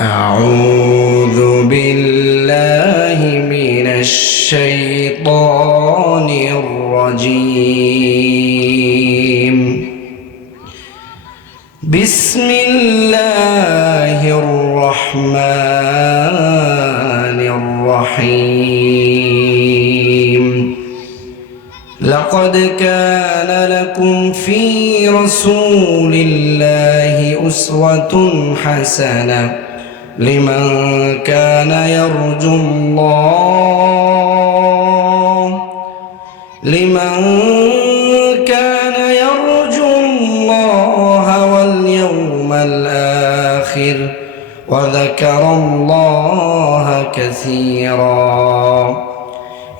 أعوذ بالله من الشيطان الرجيم بسم الله الرحمن الرحيم لقد كان لكم في رسول الله أسوة حسنة لمن كان يرجو الله واليوم الآخر وذكر الله كثيرا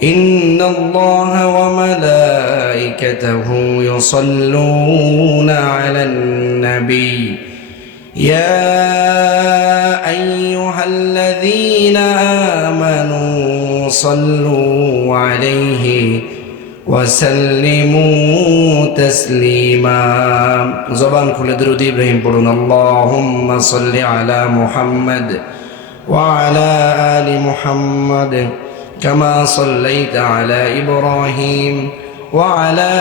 إن الله وملائكته يصلون على النبي يا أيها الذين آمنوا صلوا عليه وسلموا تسليما زبان كل درود إبراهيم পড়ুন اللهم صل على محمد وعلى آل محمد كما صليت على إبراهيم وعلى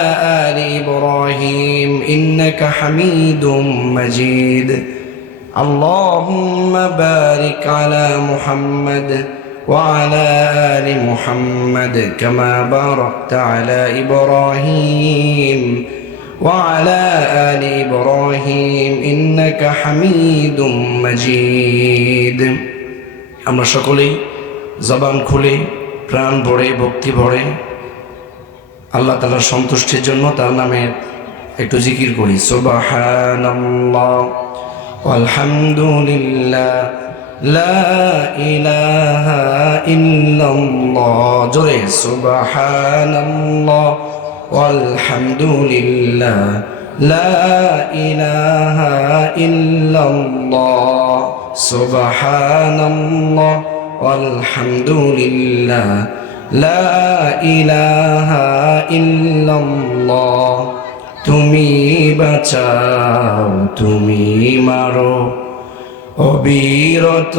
آل إبراهيم إنك حميد مجيد اللهم بارك على محمد وعلى آل محمد كما باركت على إبراهيم وعلى آل إبراهيم إنك حميد مجيد আমরা সকলেই জবান খুলে প্রাণ ভরে ভক্তি ভরে আল্লাহ তাআলার সন্তুষ্টির জন্য তার নামে একটু জিকির করি সুবহানাল্লাহ আলহামদুলিল্লাহ লা ইলাহা ইল্লাল্লাহ জোরে সুবহানাল্লাহ আলহামদুলিল্লাহ লা ইলাহা ইল্লাল্লাহ সুবহানাল্লাহ আলহামদুলিল্লাহ লা ইলাহা ইল্লাল্লাহ তুমি বাঁচাও তুমি মারো অবিরত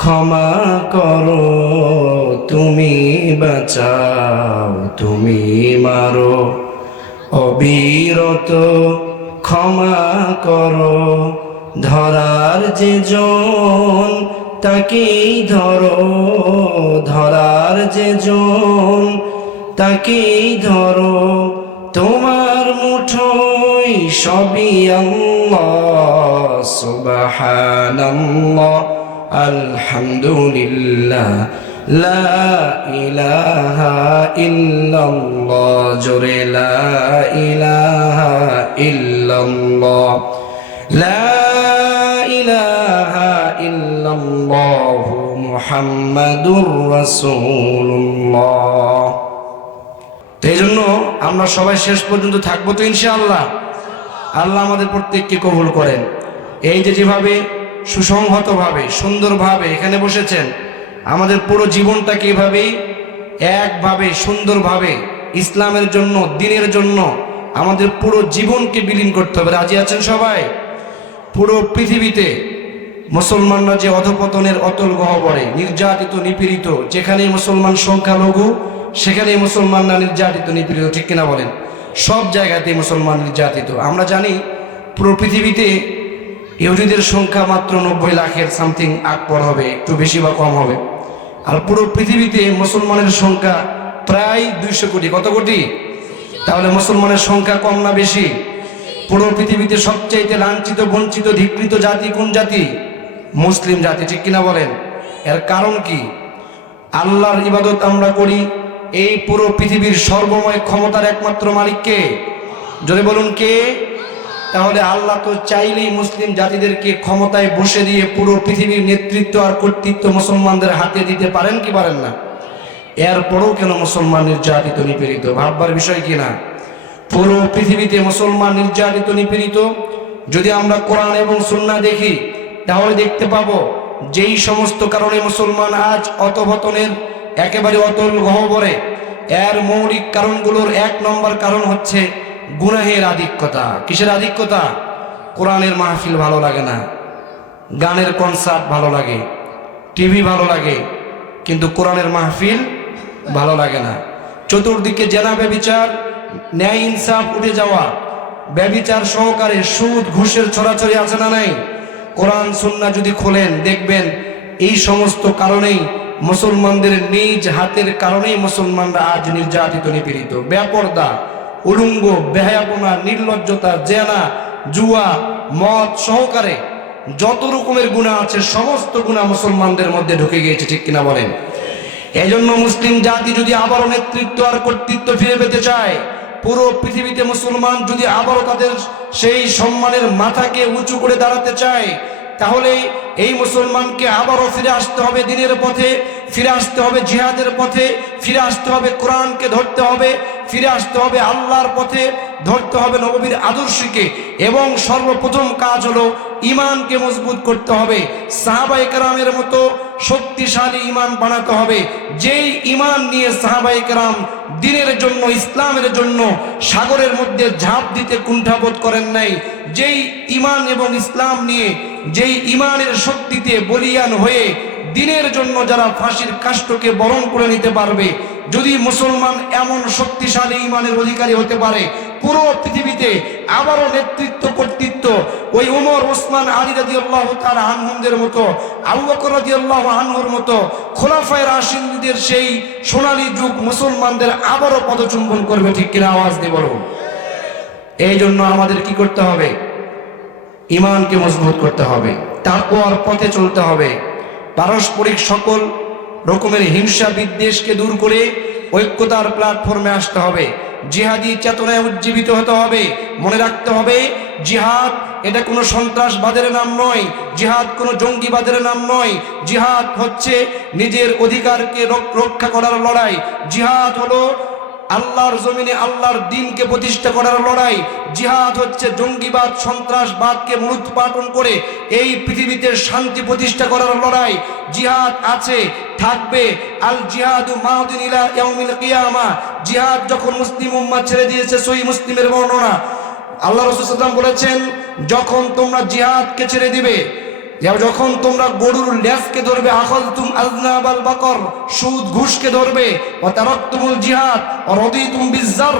ক্ষমা করো তুমি বাঁচাও তুমি মারো অবিরত ক্ষমা করো ধরার যে জন তাকেই ধরো ধরার যে জন তাকেই ধরো তোমার মুঠোয় সবই আল্লাহ সুবহানাল্লাহ আলহামদুলিল্লাহ লা ইলাহা ইল্লাল্লাহ জোরে লা ইলাহা ইল্লাল্লাহ লা ইলাহা ইল্লাল্লাহ মুহাম্মাদুর রাসূলুল্লাহ। এই জন্য আমরা সবাই শেষ পর্যন্ত থাকবো তো ইনশাআল্লাহ। আল্লাহ আমাদের প্রত্যেককে কবুল করেন। এই যে যেভাবে সুসংহতভাবে সুন্দরভাবে এখানে বসেছেন, আমাদের পুরো জীবনটাকে এভাবেই একভাবে সুন্দরভাবে ইসলামের জন্য দ্বীনের জন্য আমাদের পুরো জীবনকে বিলীন করতে হবে। রাজি আছেন সবাই? পুরো পৃথিবীতে মুসলমানরা যে অধপতনের অতল গহ্বরে নির্যাতিত নিপীড়িত, যেখানেই মুসলমান সংখ্যালঘু সেখানেই মুসলমানরা নির্যাতিত নিপীড়িত, ঠিক কিনা বলেন? সব জায়গাতেই মুসলমান নির্যাতিত। আমরা জানি পুরো পৃথিবীতে ইহুদিদের সংখ্যা মাত্র 90 লাখের সামথিং আকবর হবে, একটু বেশি বা কম হবে। আর পুরো পৃথিবীতে মুসলমানের সংখ্যা প্রায় 200 কোটি। কত কোটি? তাহলে মুসলমানের সংখ্যা কম না বেশি? পুরো পৃথিবীতে সবচাইতে লাঞ্ছিত বঞ্চিত ধিক্কৃত জাতি কোন জাতি? মুসলিম জাতি, ঠিক কিনা বলেন? এর কারণ কি? আল্লাহর ইবাদত আমরা করি, এই পুরো পৃথিবীর সর্বময় ক্ষমতার একমাত্র মালিক কে? যদি বলুন কে? তাহলে আল্লাহ তো চাইলেই মুসলিম জাতিদেরকে ক্ষমতায় বসে দিয়ে পুরো পৃথিবীর নেতৃত্ব আর কর্তৃত্ব মুসলমানদের হাতে দিতে পারেন কি পারেন না? এরপরও কেন মুসলমান নির্যাতিত নিপীড়িত? ভাববার বিষয় কিনা? পুরো পৃথিবীতে মুসলমান নির্যাতিত নিপীড়িত। যদি আমরা কোরআন এবং সুন্নাহ দেখি তাহলে দেখতে পাবো যেই সমস্ত কারণে মুসলমান আজ অতপতনের একেবারে অতল গহ্বরে, এর মৌলিক কারণগুলোর এক নম্বর কারণ হচ্ছে গুনাহের আধিক্যতা। কিসের আধিক্যতা? কোরআনের মাহফিল ভালো লাগে না, গানের কনসার্ট ভালো লাগে, টিভি ভালো লাগে, কিন্তু কোরআনের মাহফিল ভালো লাগে না। চতুর্দিকে জেনা ব্যভিচার, ন্যায় ইনসাফ উঠে যাওয়া, ব্যভিচার সহকারে সুদ ঘুষের ছড়াছড়ি আছে না নাই? কোরআন সুন্নাহ যদি খোলেন দেখবেন এই সমস্ত কারণেই মুসলমানদের নিজ হাতের কারণেই মুসলমানরা আজ নির্যাতিত নিপীড়িত। বেপরদা, উলঙ্গ, বেহায়াপনা, নির্লজ্জতা, জেনা, জুয়া, মদ সহকারে যত রকমের গুনাহ আছে সমস্ত গুনাহ মুসলমানদের মধ্যে ঢুকে গিয়েছে, ঠিক কিনা বলেন? এই জন্য মুসলিম জাতি যদি আবারও নেতৃত্ব আর কর্তৃত্ব ফিরে পেতে চায়, পুরো পৃথিবীতে মুসলমান যদি আবারও তাদের সেই সম্মানের মাথাকে উঁচু করে দাঁড়াতে চায়, তাহলে এই মুসলমানকে আবারও ফিরে আসতে হবে দিনের পথে, ফিরে আসতে হবে জিহাদের পথে, ফিরে আসতে হবে কোরআনকে ধরতে হবে, ফিরে আসতে হবে আল্লাহর পথে, ধরতে হবে নবীর আদর্শকে, এবং সর্বপ্রথম কাজ হলো ঈমানকে মজবুত করতে হবে। সাহাবায়ে কেরামের মতো শক্তিশালী ঈমান বানাতে হবে, যেই ঈমান নিয়ে সাহাবায়ে কেরাম দ্বীনের জন্য, ইসলামের জন্য সাগরের মধ্যে ঝাঁপ দিতে কুণ্ঠাবোধ করেন নাই। যেই ঈমান এবং ইসলাম নিয়ে, যেই ঈমানের শক্তিতে বলিয়ান হয়ে দ্বীনের জন্য যারা ফাঁসির কাষ্ঠকে বরণ করে নিতে পারবে, যদি মুসলমান এমন শক্তিশালী ঈমানের অধিকারী হতে পারে, পুরো পৃথিবীতে আবারও নেতৃত্ব কর্তৃত্ব ওই ওমর, ওসমান, আলী রাদিয়াল্লাহু তাআলা আনহুদের মতো, আবু বকর রাদিয়াল্লাহু আনহুর মতো খোলাফায়ে রাশিদদের সেই সোনালী যুগ মুসলমানদের আবারও পদচুম্বন করবে, ঠিক কিনা? আওয়াজ দিয়ে বলুন। এই জন্য আমাদের কি করতে হবে? ঈমানকে মজবুত করতে হবে, তাকওয়ার পথে চলতে হবে, পারস্পরিক সকল রকমের হিংসা বিদ্বেষকে দূর করে ঐক্যতার প্ল্যাটফর্মে আসতে হবে, জিহাদি চেতনায় উজ্জীবিত হতে হবে। মনে রাখতে হবে, জিহাদ এটা কোনো সন্ত্রাসবাদের নাম নয়, জিহাদ কোনো জঙ্গিবাদের নাম নয়, জিহাদ হচ্ছে নিজের অধিকারকে রক্ষা করার লড়াই, জিহাদ হলো আল্লাহর জমিনে আল্লাহর দ্বীনকে প্রতিষ্ঠা করার লড়াই, জিহাদ হচ্ছে জঙ্গিবাদ সন্ত্রাসবাদকে মূলোৎপাটন করে এই পৃথিবীতে শান্তি প্রতিষ্ঠা করার লড়াই। জিহাদ আছে, থাকবে। আল জিহাদু মাউদিন ইলা ইয়াউমিল কিয়ামা। জিহাদ যখন মুসলিম উম্মাহ ছেড়ে দিয়েছে, সহিহ মুসলিমের বর্ণনা, আল্লাহ রাসূল সাল্লাল্লাহু আলাইহি ওয়াসাল্লাম বলেছেন, যখন তোমরা জিহাদকে ছেড়ে দিবে, যখন তোমরা গরুর লেজকে ধরবে, আখাযতুম আযনাবাল বাকর, সুদ ঘুষকে ধরবে, ওয়া তারাকতুমুল জিহাদ ওয়া রাদিতুম বিজ্জার,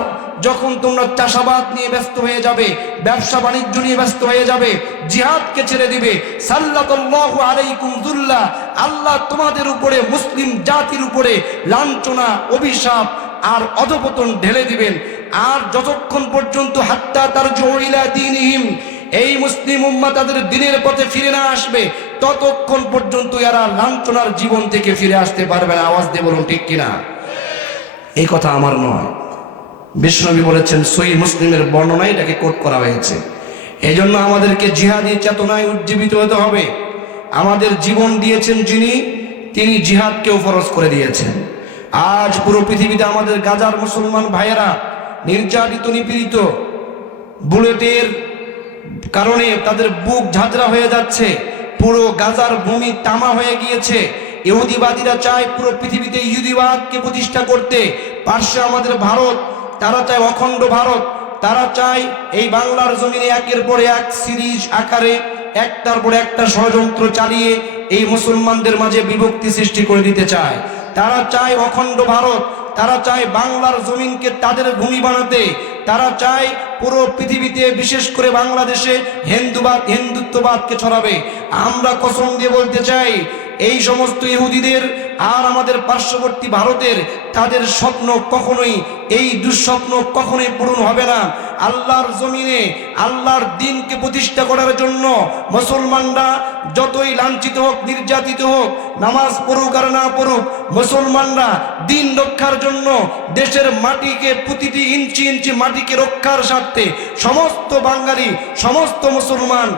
যখন তোমরা চাষাবাদ নিয়ে ব্যস্ত হয়ে যাবে, ব্যবসা বাণিজ্য নিয়ে ব্যস্ত হয়ে যাবে, জিহাদকে ছেড়ে দিবে, সাল্লাল্লাহু আলাইকুম যুল্লা, আল্লাহ তোমাদের উপরে, মুসলিম জাতির উপরে লাঞ্ছনা, অভিশাপ আর অধপতন ঢেলে দিবেন। আর যতক্ষণ পর্যন্ত হাত্তা তারজিউ ইলা দীনিহিম, এই মুসলিম উম্মাহ তাদের দ্বীনের পথে ফিরে না আসবে, ততক্ষণ পর্যন্ত এরা লাঞ্ছনার জীবন থেকে ফিরে আসতে পারবে না। আওয়াজ দিয়ে বলুন, ঠিক কিনা? এই কথা আমার নয়, বিশ্বনবী বলেছেন, সহিহ মুসলিমের বর্ণনায় এটাকে কোট করা হয়েছে। এই জন্য আমাদেরকে জিহাদি চেতনায় উজ্জীবিত হতে হবে। আমাদের জীবন দিয়েছেন যিনি, তিনি জিহাদকেও ফরজ করে দিয়েছেন। আজ পুরো পৃথিবীতে আমাদের গাজার মুসলমান ভাইয়েরা নির্যাতিত, নিপীড়িত, বুলেটের কারণে তাদের বুক ঝাঁঝরা হয়ে যাচ্ছে, পুরো গাজার ভূমি তামা হয়ে গিয়েছে। ইহুদিবাদীরা চায় পুরো পৃথিবীতে ইহুদিবাদকে প্রতিষ্ঠা করতে। পার্শ্বে আমাদের ভারত, তারা চায় অখণ্ড ভারত, তারা চায় এই বাংলার জমিনে একের পর এক সিরিজ আকারে একটার পর একটা ষড়যন্ত্র চালিয়ে এই মুসলমানদের মাঝে বিভক্তি সৃষ্টি করে দিতে চায়। তারা চায় অখণ্ড ভারত, তারা চায় বাংলার জমিনকে তাদের ভূমি বানাতে, তারা চায় পুরো পৃথিবীতে, বিশেষ করে বাংলাদেশে হিন্দুত্ববাদকে ছড়াবে। আমরা কসম দিয়ে বলতে চাই, এই সমস্ত ইহুদিদের আর আমাদের পার্শ্ববর্তী ভারতের তাদের স্বপ্ন কখনোই, এই দুঃস্বপ্ন কখনোই পূরণ হবে না। আল্লাহর জমিনে আল্লাহর দ্বীনকে প্রতিষ্ঠা করার জন্য মুসলমানরা যতই লাঞ্ছিত হোক, নির্যাতিত হোক, নামাজ পড়ুক আর না পড়ুক, মুসলমানরা দ্বীন রক্ষার জন্য দেশের মাটিকে, প্রতিটি ইঞ্চি ইঞ্চি মাটিকে রক্ষার স্বার্থে সমস্ত বাঙালি, সমস্ত মুসলমান,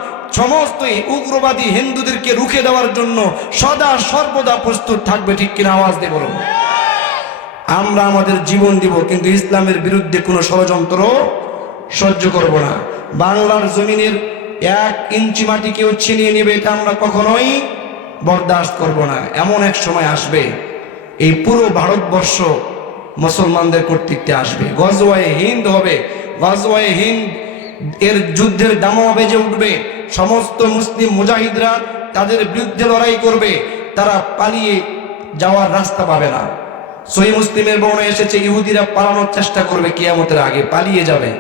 সমস্ত উগ্রবাদী হিন্দুদেরকে রুখে দেওয়ার জন্য সদা সর্বদা প্রস্তুত থাকবে, ঠিক কিনা? আওয়াজ দিয়ে বলুন। আমরা আমাদের জীবন দিব, কিন্তু ইসলামের বিরুদ্ধে কোনো ষড়যন্ত্র সহ্য করব না। বাংলার জমিনের 1 ইঞ্চি মাটি কেউ ছিনিয়ে নেবে, এটা আমরা কখনোই বরদাস্ত করব না। এমন এক সময় আসবে, এই পুরো ভারতবর্ষ মুসলমানদের কর্তৃত্বে আসবে, গজওয়ায়ে হিন্দ হবে, গজওয়ায়ে হিন্দ এর যুদ্ধের দামামা বেজে উঠবে, সমস্ত মুসলিম মুজাহিদরা তাদের বিরুদ্ধে লড়াই করবে, তারা পালিয়ে যাওয়ার রাস্তা পাবে না। সহিহ মুসলিমের বর্ণনায় এসেছে ইহুদিরা পালানোর চেষ্টা করবে, কিয়ামতের আগে পালিয়ে যাবে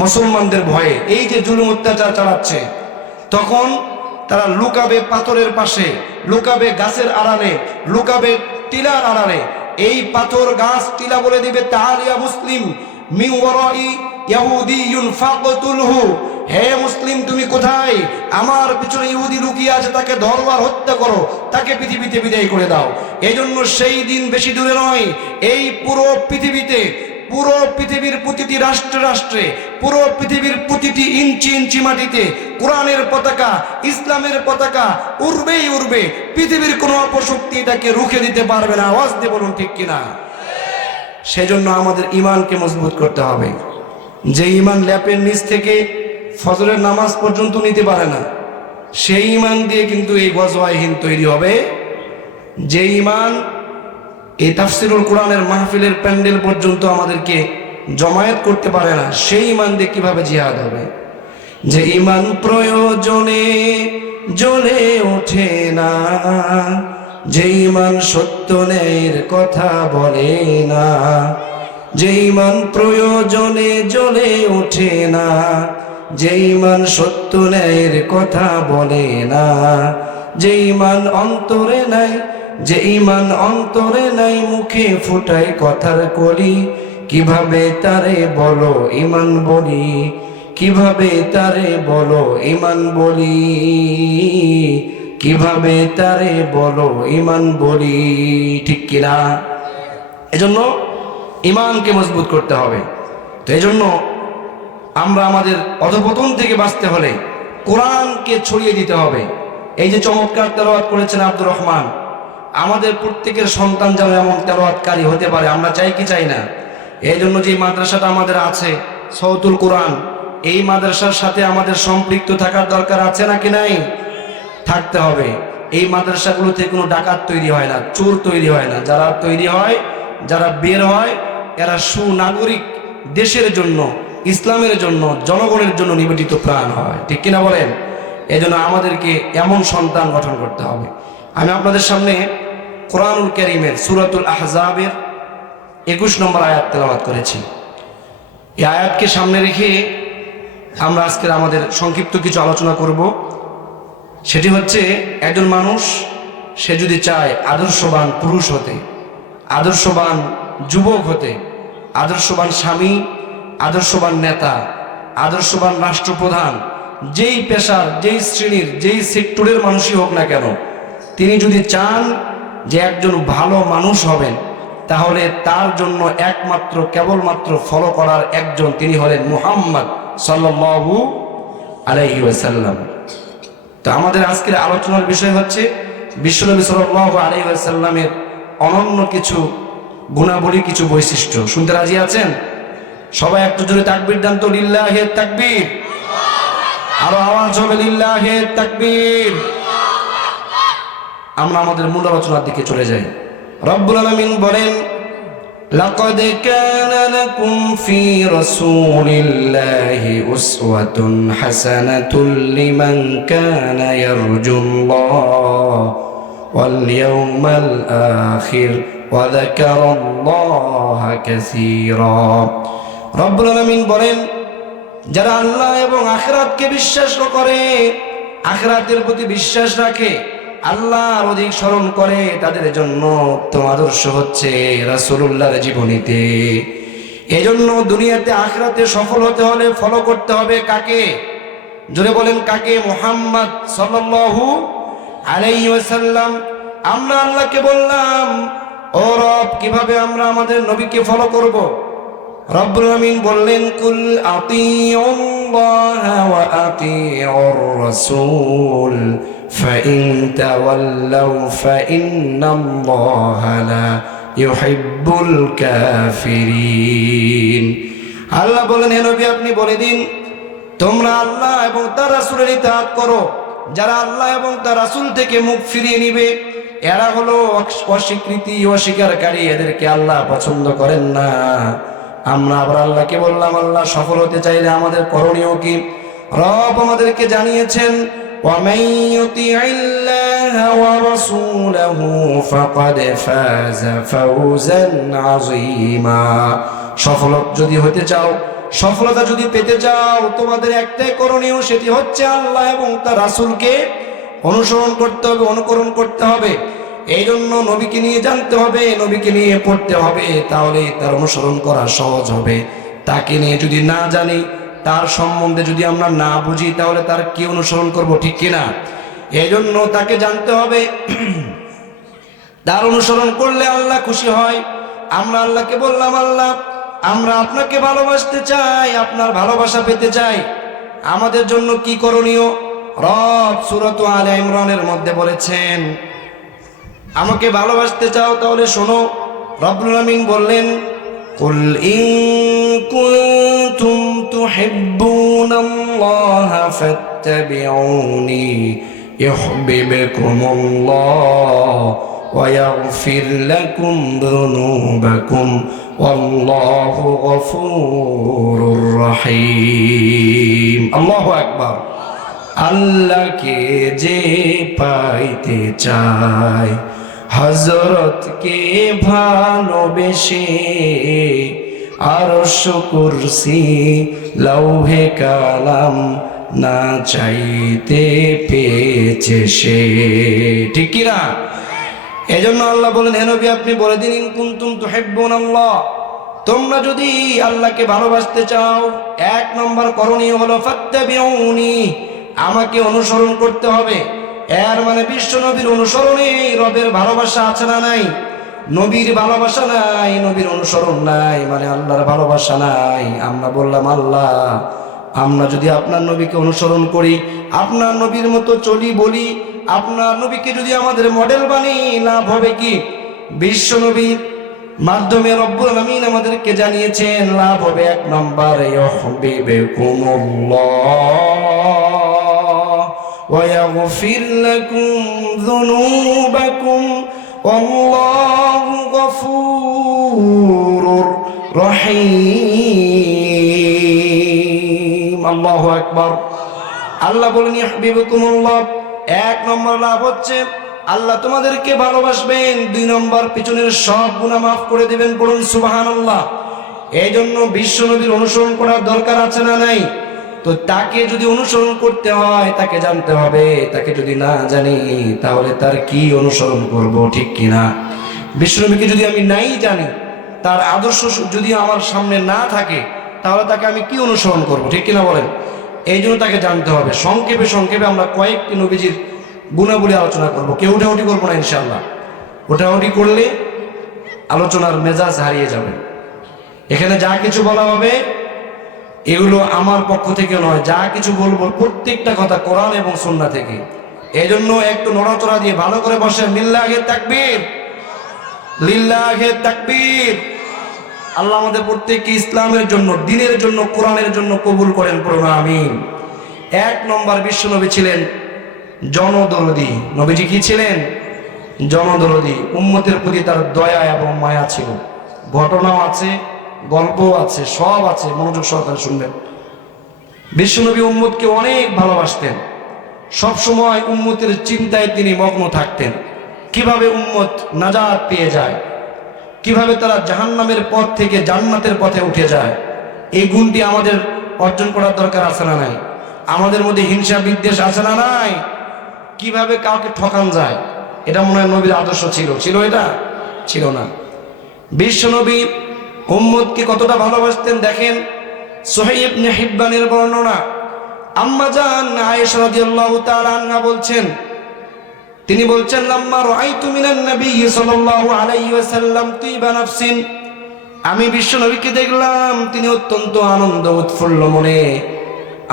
মুসলমানদের ভয়ে। এই যে জুলুম অত্যাচার চালাচ্ছে, তখন তারা লুকাবে পাথরের পাশে, লুকাবে গাছের আড়ালে, লুকাবে টিলার আড়ালে। এই পাথর গাছ টিলা বলে দিবে তাআলিয়া মুসলিম মিন ওয়ারাই ইয়াহুদিয়ুন ফাকতুলহু, হে মুসলিম তুমি কোথায়? আমার পিছনে ইহুদি লুকিয়ে আছে, তাকে ধরো আর হত্যা করো, তাকে পৃথিবীতে বিদায় করে দাও। এই জন্য সেই দিন বেশি দূরে নয়, এই পুরো পৃথিবীতে, পুরো পৃথিবীর প্রতিটি রাষ্ট্রে রাষ্ট্রে, পুরো পৃথিবীর প্রতিটি ইঞ্চি ইঞ্চি মাটিতে কোরআনের পতাকা, ইসলামের পতাকা উড়বেই উড়বে। পৃথিবীর কোনো অপশক্তি এটাকে রুখে দিতে পারবে না। আওয়াজ দিয়ে বলুন ঠিক কিনা? সেজন্য আমাদের ঈমানকে মজবুত করতে হবে। যে ঈমান ল্যাপের নিচ থেকে ফজরের নামাজ পর্যন্ত নিতে পারে না, সেই ঈমান দিয়ে কিন্তু এই গজওয়ায়ে হিন্দ তৈরি হবে। যে ঈমান এই তাফসিরুল কোরআনের মাহফিলের প্যান্ডেল পর্যন্ত আমাদেরকে জমায়েত করতে পারে না, সেই ঈমান দিয়ে কিভাবে জিহাদ হবে? যে ঈমান প্রয়োজনে জ্বলে ওঠে না, যে ঈমান সত্য ন্যায়ের কথা বলে না, যে ঈমান প্রয়োজনে জ্বলে ওঠে না, যে ঈমান সত্য ন্যায়ের কথা বলে না, যে ঈমান অন্তরে নাই, যে ঈমান অন্তরে নাই, মুখে ফুটায় কথার কলি, কিভাবে তারে বলো ঈমান বলি, কিভাবে তারে বলো ঈমান বলি, কিভাবে তারে বলো ঈমান বলি, ঠিক কিনা? এজন্য ঈমানকে মজবুত করতে হবে। তো এজন্য আমরা আমাদের অধঃপতন থেকে বাঁচতে হলে কোরআনকে ছড়িয়ে দিতে হবে। এই যে চমৎকার তেলাওয়াত করেছেন আব্দুর রহমান, আমাদের প্রত্যেকের সন্তান যেন এমন তেলাওয়াতকারী হতে পারে, আমরা চাই কি চাই না? এই জন্য যে মাদ্রাসাটা আমাদের আছে সৌতুল কোরআন, এই মাদ্রাসার সাথে আমাদের সম্পৃক্ত থাকার দরকার আছে নাকি নাই? থাকতে হবে। এই মাদ্রাসাগুলোতে কোনো ডাকাত তৈরি হয় না, চোর তৈরি হয় না। যারা তৈরি হয়, যারা বের হয়, এরা সুনাগরিক, দেশের জন্য, ইসলামের জন্য, জনগণের জন্য নিবেদিত প্রাণ হয়, ঠিক কিনা বলেন? এই জন্য আমাদেরকে এমন সন্তান গঠন করতে হবে। আমি আপনাদের সামনে কোরআনুল কারীমের সূরাতুল আহজাবের 21 নম্বর আয়াত তেলাওয়াত করেছি। এই আয়াতকে সামনে রেখে আমরা আজকের আমাদের সংক্ষিপ্ত কিছু আলোচনা করব। সেটি হচ্ছে, একজন মানুষ সে যদি চায় আদর্শবান পুরুষ হতে, আদর্শবান যুবক হতে, আদর্শবান স্বামী, আদর্শবান নেতা, আদর্শবান রাষ্ট্রপ্রধান, যেই পেশার, যেই শ্রেণীর, যেই সেক্টরের মানুষই হোক না কেন, তিনি যদি চান যে একজন ভালো মানুষ হবেন, তাহলে তার জন্য একমাত্র কেবলমাত্র ফলো করার একজন, তিনি হলেন মুহাম্মদ সাল্লাল্লাহু আলাইহি ওয়াসাল্লাম। তো আমাদের আজকের আলোচনার বিষয় হচ্ছে বিশ্বনবী সাল্লাল্লাহু আলাইহি ওয়াসাল্লামের অনন্য কিছু গুণাবলী, কিছু বৈশিষ্ট্য। শুনতে রাজি আছেন? সবাই একটু জোরে তাকবীর দেন তো, লিল্লাহি তাকবীর। আরো আওয়াজ হবে, লিল্লাহি তাকবীর। আমরা আমাদের মূল আলোচনার দিকে চলে যাই। রব্বুল আলামিন বলেন, লাকাদ কানা লাকুম ফি রাসূলিল্লাহি উসওয়াতুন হাসানাতুল লিমান কানা ইয়ারজুল্লাহ ওয়াল ইয়াউমাল আখির ওয়া যাকারাল্লাহা কাসীরা। রব্বুল আলামিন বলেন, যারা আল্লাহ এবং আখিরাতকে বিশ্বাস করে, আখিরাতের প্রতি বিশ্বাস রাখে, আল্লাহর অধিক স্মরণ করে, তাদের জন্য উত্তম আদর্শ হচ্ছে রাসূলুল্লাহর জীবনীতে। এজন্য দুনিয়াতে আখিরাতে সফল হতে হলে ফলো করতে হবে কাকে? জোরে বলেন কাকে? মুহাম্মদ সাল্লাল্লাহু আলাইহি ওয়াসাল্লাম। আমরা আল্লাহকে বললাম, ও রব, কিভাবে আমরা আমাদের নবীকে ফলো করব? রব্বুল আমিন বললেন, কুল আতিউল্লাহ ওয়া আতিউর রাসূল ফাইন তাওয়াল্লাউ ফাইন্নাল্লাহা লা ইউহিব্বুল কাফিরিন। আল্লাহ বলেন, হে নবী আপনি বলে দিন, তোমরা আল্লাহ এবং তার রাসূলের ইতাআত করো। যারা আল্লাহ এবং তার রাসূল থেকে মুখ ফিরিয়ে নিবে, এরা হলো অস্বীকৃতি, অস্বীকারী, এদেরকে আল্লাহ পছন্দ করেন না। আমরা আবার আল্লাহকে বললাম, আল্লাহ সফল হতে চাইলে আমাদের করণীয় কি? রব আমাদেরকে জানিয়েছেন وَمَن يُطِعِ اللَّهَ وَرَسُولَهُ فَقَدْ فَازَ فَوْزًا عَظِيمًا। সফলতা যদি হতে চাও, সফলতা যদি পেতে চাও, তোমাদের একটাই করণীয়, সেটি হচ্ছে আল্লাহ এবং তার রাসূলকে অনুসরণ করতে হবে, অনুকরণ করতে হবে। এই জন্য নবীকে নিয়ে জানতে হবে, নবীকে নিয়ে পড়তে হবে, তাহলে তার অনুসরণ করা সহজ হবে। তাকে নিয়ে যদি না জানি, তার সম্বন্ধে যদি আমরা না বুঝি, তাহলে তার কি অনুসরণ করব, ঠিক কিনা? এই জন্য তাকে জানতে হবে। তার অনুসরণ করলে আল্লাহ খুশি হয়। আমরা আল্লাহকে বললাম, আল্লাহ আমরা আপনাকে ভালোবাসতে চাই, আপনার ভালোবাসা পেতে চাই, আমাদের জন্য কি করণীয়? রব সূরা আলে ইমরানের মধ্যে বলেছেন, আমাকে ভালোবাসতে চাও তাহলে শোনো। রব্বুল আমিন বললেন, কুল ইন কুনতুম তুহিব্বুনাল্লাহা ফাত্তাবিউনি ইউহিব্বুকুমুল্লাহ ওয়া ইয়াগফির লাকুম যুনুবাকুম ওয়াল্লাহু গফুরুর রহিম। আল্লাহু আকবার। আল্লাহকে যে পাইতে চায়, হযরতকে ভালোবেসে, আরশ কুরসি লৌহে কালাম না চাইতে পেয়েছে সে, ঠিক কি না? এজন্য আল্লাহ বলেন, হে নবী আপনি বলে দিন, ইন কুনতুম তুহিব্বুনাল্লাহ, তোমরা যদি আল্লাহকে ভালোবাসতে চাও, এক নম্বর করণীয় হলো ফাত্তাবিউনি, আমাকে অনুসরণ করতে হবে। এর মানে বিশ্ব নবীর অনুসরণে রবের ভালোবাসা আছে না নাই? নবীর ভালোবাসা নাই, নবীর অনুসরণ নাই, মানে আল্লাহর ভালোবাসা নাই। আমরা বললাম, আল্লাহ আমরা যদি আপনার নবীকে অনুসরণ করি, আপনার নবীর মতো চলি বলি, আপনার নবীকে যদি আমাদের মডেল বানি, লাভ হবে কি? বিশ্ব নবীর মাধ্যমে রব্বুল আমিন আমাদেরকে জানিয়েছেন, লাভ হবে এক নম্বরে ইউহিব্বুকুমুল্লাহ ওয়া ইয়াগফির লাকুম যুনুবাকুম ওয়াল্লাহু গফুরুর রহিম। আল্লাহু আকবার। আল্লাহ বলেন ইউহিব্বুকুমুল্লাহ, এক নম্বর লাভ হচ্ছে আল্লাহ তোমাদেরকে ভালোবাসবেন, দুই নম্বর পিছনের সব গুনাহ মাফ করে দিবেন। বলুন সুবহানাল্লাহ। এই জন্য বিশ্ব নবীর অনুসরণ করার দরকার আছে না নাই? তো তাকে যদি অনুসরণ করতে হয়, তাকে জানতে হবে। তাকে যদি না জানি, তাহলে তার কি অনুসরণ করব, ঠিক কিনা? বিশ্ব নবীকে যদি আমি নাই জানি, তার আদর্শ যদি আমার সামনে না থাকে, তাহলে তাকে আমি কি অনুসরণ করব, ঠিক কিনা বলেন? এই জন্য তাকে জানতে হবে। সংক্ষেপে সংক্ষেপে আমরা কয়েকটি নবীজির গুণাবলী আলোচনা করব, কেউ উঠাউঠি করবো না ইনশাআল্লাহ। উঠাউঠি করলে আলোচনার মেজাজ হারিয়ে যাবে। এখানে যা কিছু বলা হবে এগুলো আমার পক্ষ থেকে নয়, যা কিছু বলবো প্রত্যেকটা কথা কোরআন এবং সুন্নাহ থেকে। এই জন্য একটু নড়াচড়া দিয়ে ভালো করে বসে, লিল্লাহে তাকবীর, লিল্লাহে তাকবীর। আল্লাহ আমাদের প্রত্যেককে ইসলামের জন্য, দ্বীনের জন্য, কোরআনের জন্য কবুল করেন, পড়ুন আমিন। এক নম্বর বিশ্ব নবী ছিলেন জনদরদী। নবীজি কি ছিলেন? জনদরদী। উম্মতের প্রতি তার দয়া এবং মায়া ছিল। ঘটনাও আছে, গল্পও আছে, সব আছে, মনোযোগ সহকারে শুনবেন। বিশ্বনবী উম্মতকে অনেক ভালোবাসতেন। সব সময় উম্মতের চিন্তায় তিনি মগ্ন থাকতেন, কিভাবে উম্মত নাজাত পেয়ে যায়, কিভাবে তারা জাহান্নামের পথ থেকে জান্নাতের পথে উঠে যায়। এই গুণটি আমাদের অর্জন করার দরকার আছে না নাই? আমাদের মধ্যে হিংসা বিদ্বেষ আছে না নাই? কিভাবে কাউকে ঠকান যায়, এটা মনে হয় নবীর আদর্শ ছিল। ছিল এটা? ছিল না। বিশ্বনবী উম্মতকে কতটা ভালোবাসতেন দেখেন। সহিহ ইবনে হিব্বানের বর্ণনা, আম্মা জান আয়েশা রাদিয়াল্লাহু তাআলা আনহা বলছেন, তিনি বলছেন, লাম্মা রাআইতু মিনান নবী সাল্লাল্লাহু আলাইহি ওয়াসাল্লাম তিবা নাফসিন, আমি বিশ্বনবীকে দেখলাম তিনি অত্যন্ত আনন্দ উৎফুল্ল মনে।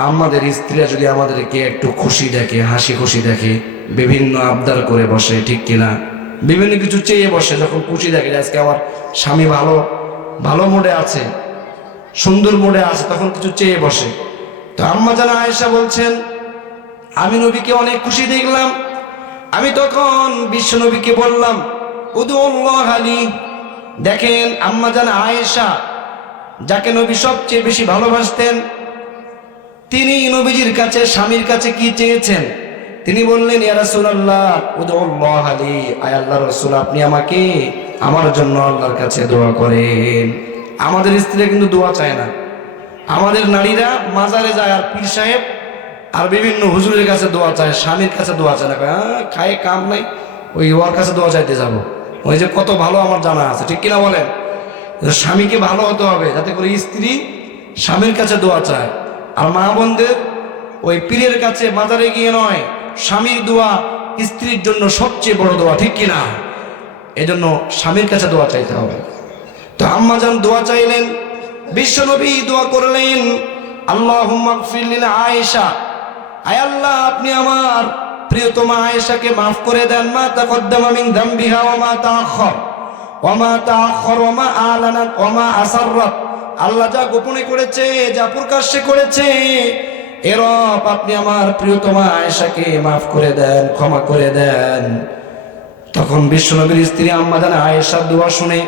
আমাদের স্ত্রীরা যদি আমাদেরকে একটু খুশি দেখে, হাসি খুশি দেখে, বিভিন্ন আবদার করে বসে, ঠিক কিনা? বিভিন্ন কিছু চেয়ে বসে। যখন খুশি দেখে আজকে আমার স্বামী ভালো ভালো মোডে আছে, সুন্দর মোডে আছে, তখন কিছু চেয়ে বসে। তো আম্মা জান আয়েশা বলছেন, আমি নবীকে অনেক খুশি দেখলাম। আমি তখন বিশ্ব নবীকে বললাম, উদুল্লাহ আলী। দেখেন আম্মা জান আয়েশা, যাকে নবী সবচেয়ে বেশি ভালোবাসতেন, তিনি নবীজির কাছে স্বামীর কাছে কি চেয়েছেন? তিনি বললেন, ইয়া রাসূলুল্লাহ উদউল্লাহ লি, আয় আল্লাহর রাসূল আপনি আমাকে আমার জন্য আল্লাহর কাছে দোয়া করেন। আমাদের স্ত্রীরা কিন্তু দোয়া চায় না। আমাদের নারীরা মাজারে যায় আর পীর সাহেব আর বিভিন্ন হুজুরের কাছে দোয়া চায়, স্বামীর কাছে দোয়া চায় না। খায় কাম নাই, ওই ওর কাছে দোয়া চাইতে যাব। ওই যে কত ভালো আমার জানা আছে, ঠিক কিনা বলেন? স্বামীকে ভালো হতে হবে যাতে করে স্ত্রী স্বামীর কাছে দোয়া চায়। আর মা বোনদের ওই পীরের কাছে মাজারে গিয়ে নয়, স্বামীর দোয়া স্ত্রীর জন্য সবচেয়ে বড় দোয়া, ঠিক কিনা? এজন্য স্বামীর কাছে দোয়া চাইতে হবে। তো আম্মা জান দোয়া চাইলেন, বিশ্বনবী দোয়া করলেন, আল্লাহুম্মা গফির লিনা আয়েশা, আয় আল্লাহ আপনি আমার প্রিয়তমা আয়েশাকে মাফ করে দেন। মা তাকদ্দামা মিন যামবিহা ওয়া মা তাআখার ওয়া মা আলানাত ওয়া মা আসাররাত, আল্লাহ যা গোপনে করেছে যা প্রকাশ্যে করেছে, এ রব আপনি আমার প্রিয়তমা আয়েশাকে মাফ করে দেন, ক্ষমা করে দেন। তখন বিশ্বনবীর স্ত্রী আম্মা জান আয়েশার দোয়া শুনে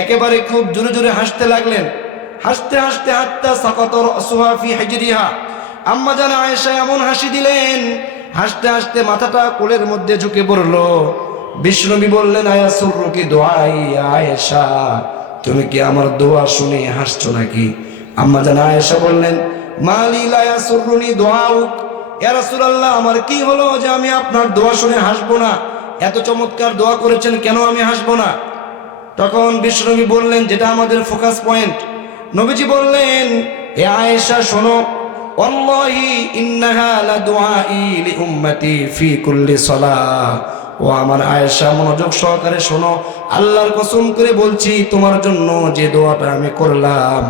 একেবারে খুব জোরে জোরে হাসতে লাগলেন। হাসতে হাসতে হাত্তা সাকাত রাসুহা ফি হিজরিহা, আম্মা জান আয়েশা এমন হাসি দিলেন, হাসতে হাসতে মাথাটা কোলের মধ্যে ঝুঁকে পড়লো। বিশ্বনবী বললেন, আয়াসুরুকি দুআই আয়েশা, তুমি কি আমার দোয়া শুনে হাসছো নাকি? আম্মা জান আয়েশা বললেন, মালি লা ইয়াসুরুনি দুআউক, ইয়া রাসূলুল্লাহ আমার কি হলো যে আমি আপনার দোয়া শুনে হাসবো না? এত চমৎকার দোয়া করেছেন, কেন আমি হাসবো না? তখন বিশ্বনবী বললেন, যেটা আমাদের ফোকাস পয়েন্ট, নবীজি বললেন, এ আয়েশা শোনো, ওয়াল্লাহি ইন্নাহা লাদুআই লিউম্মতি ফি কুল্লি সালাহ, ও আমার আয়েশা মনোযোগ সহকারে শোনো, আল্লাহর কসম করে বলছি তোমার জন্য যে দোয়াটা আমি করলাম,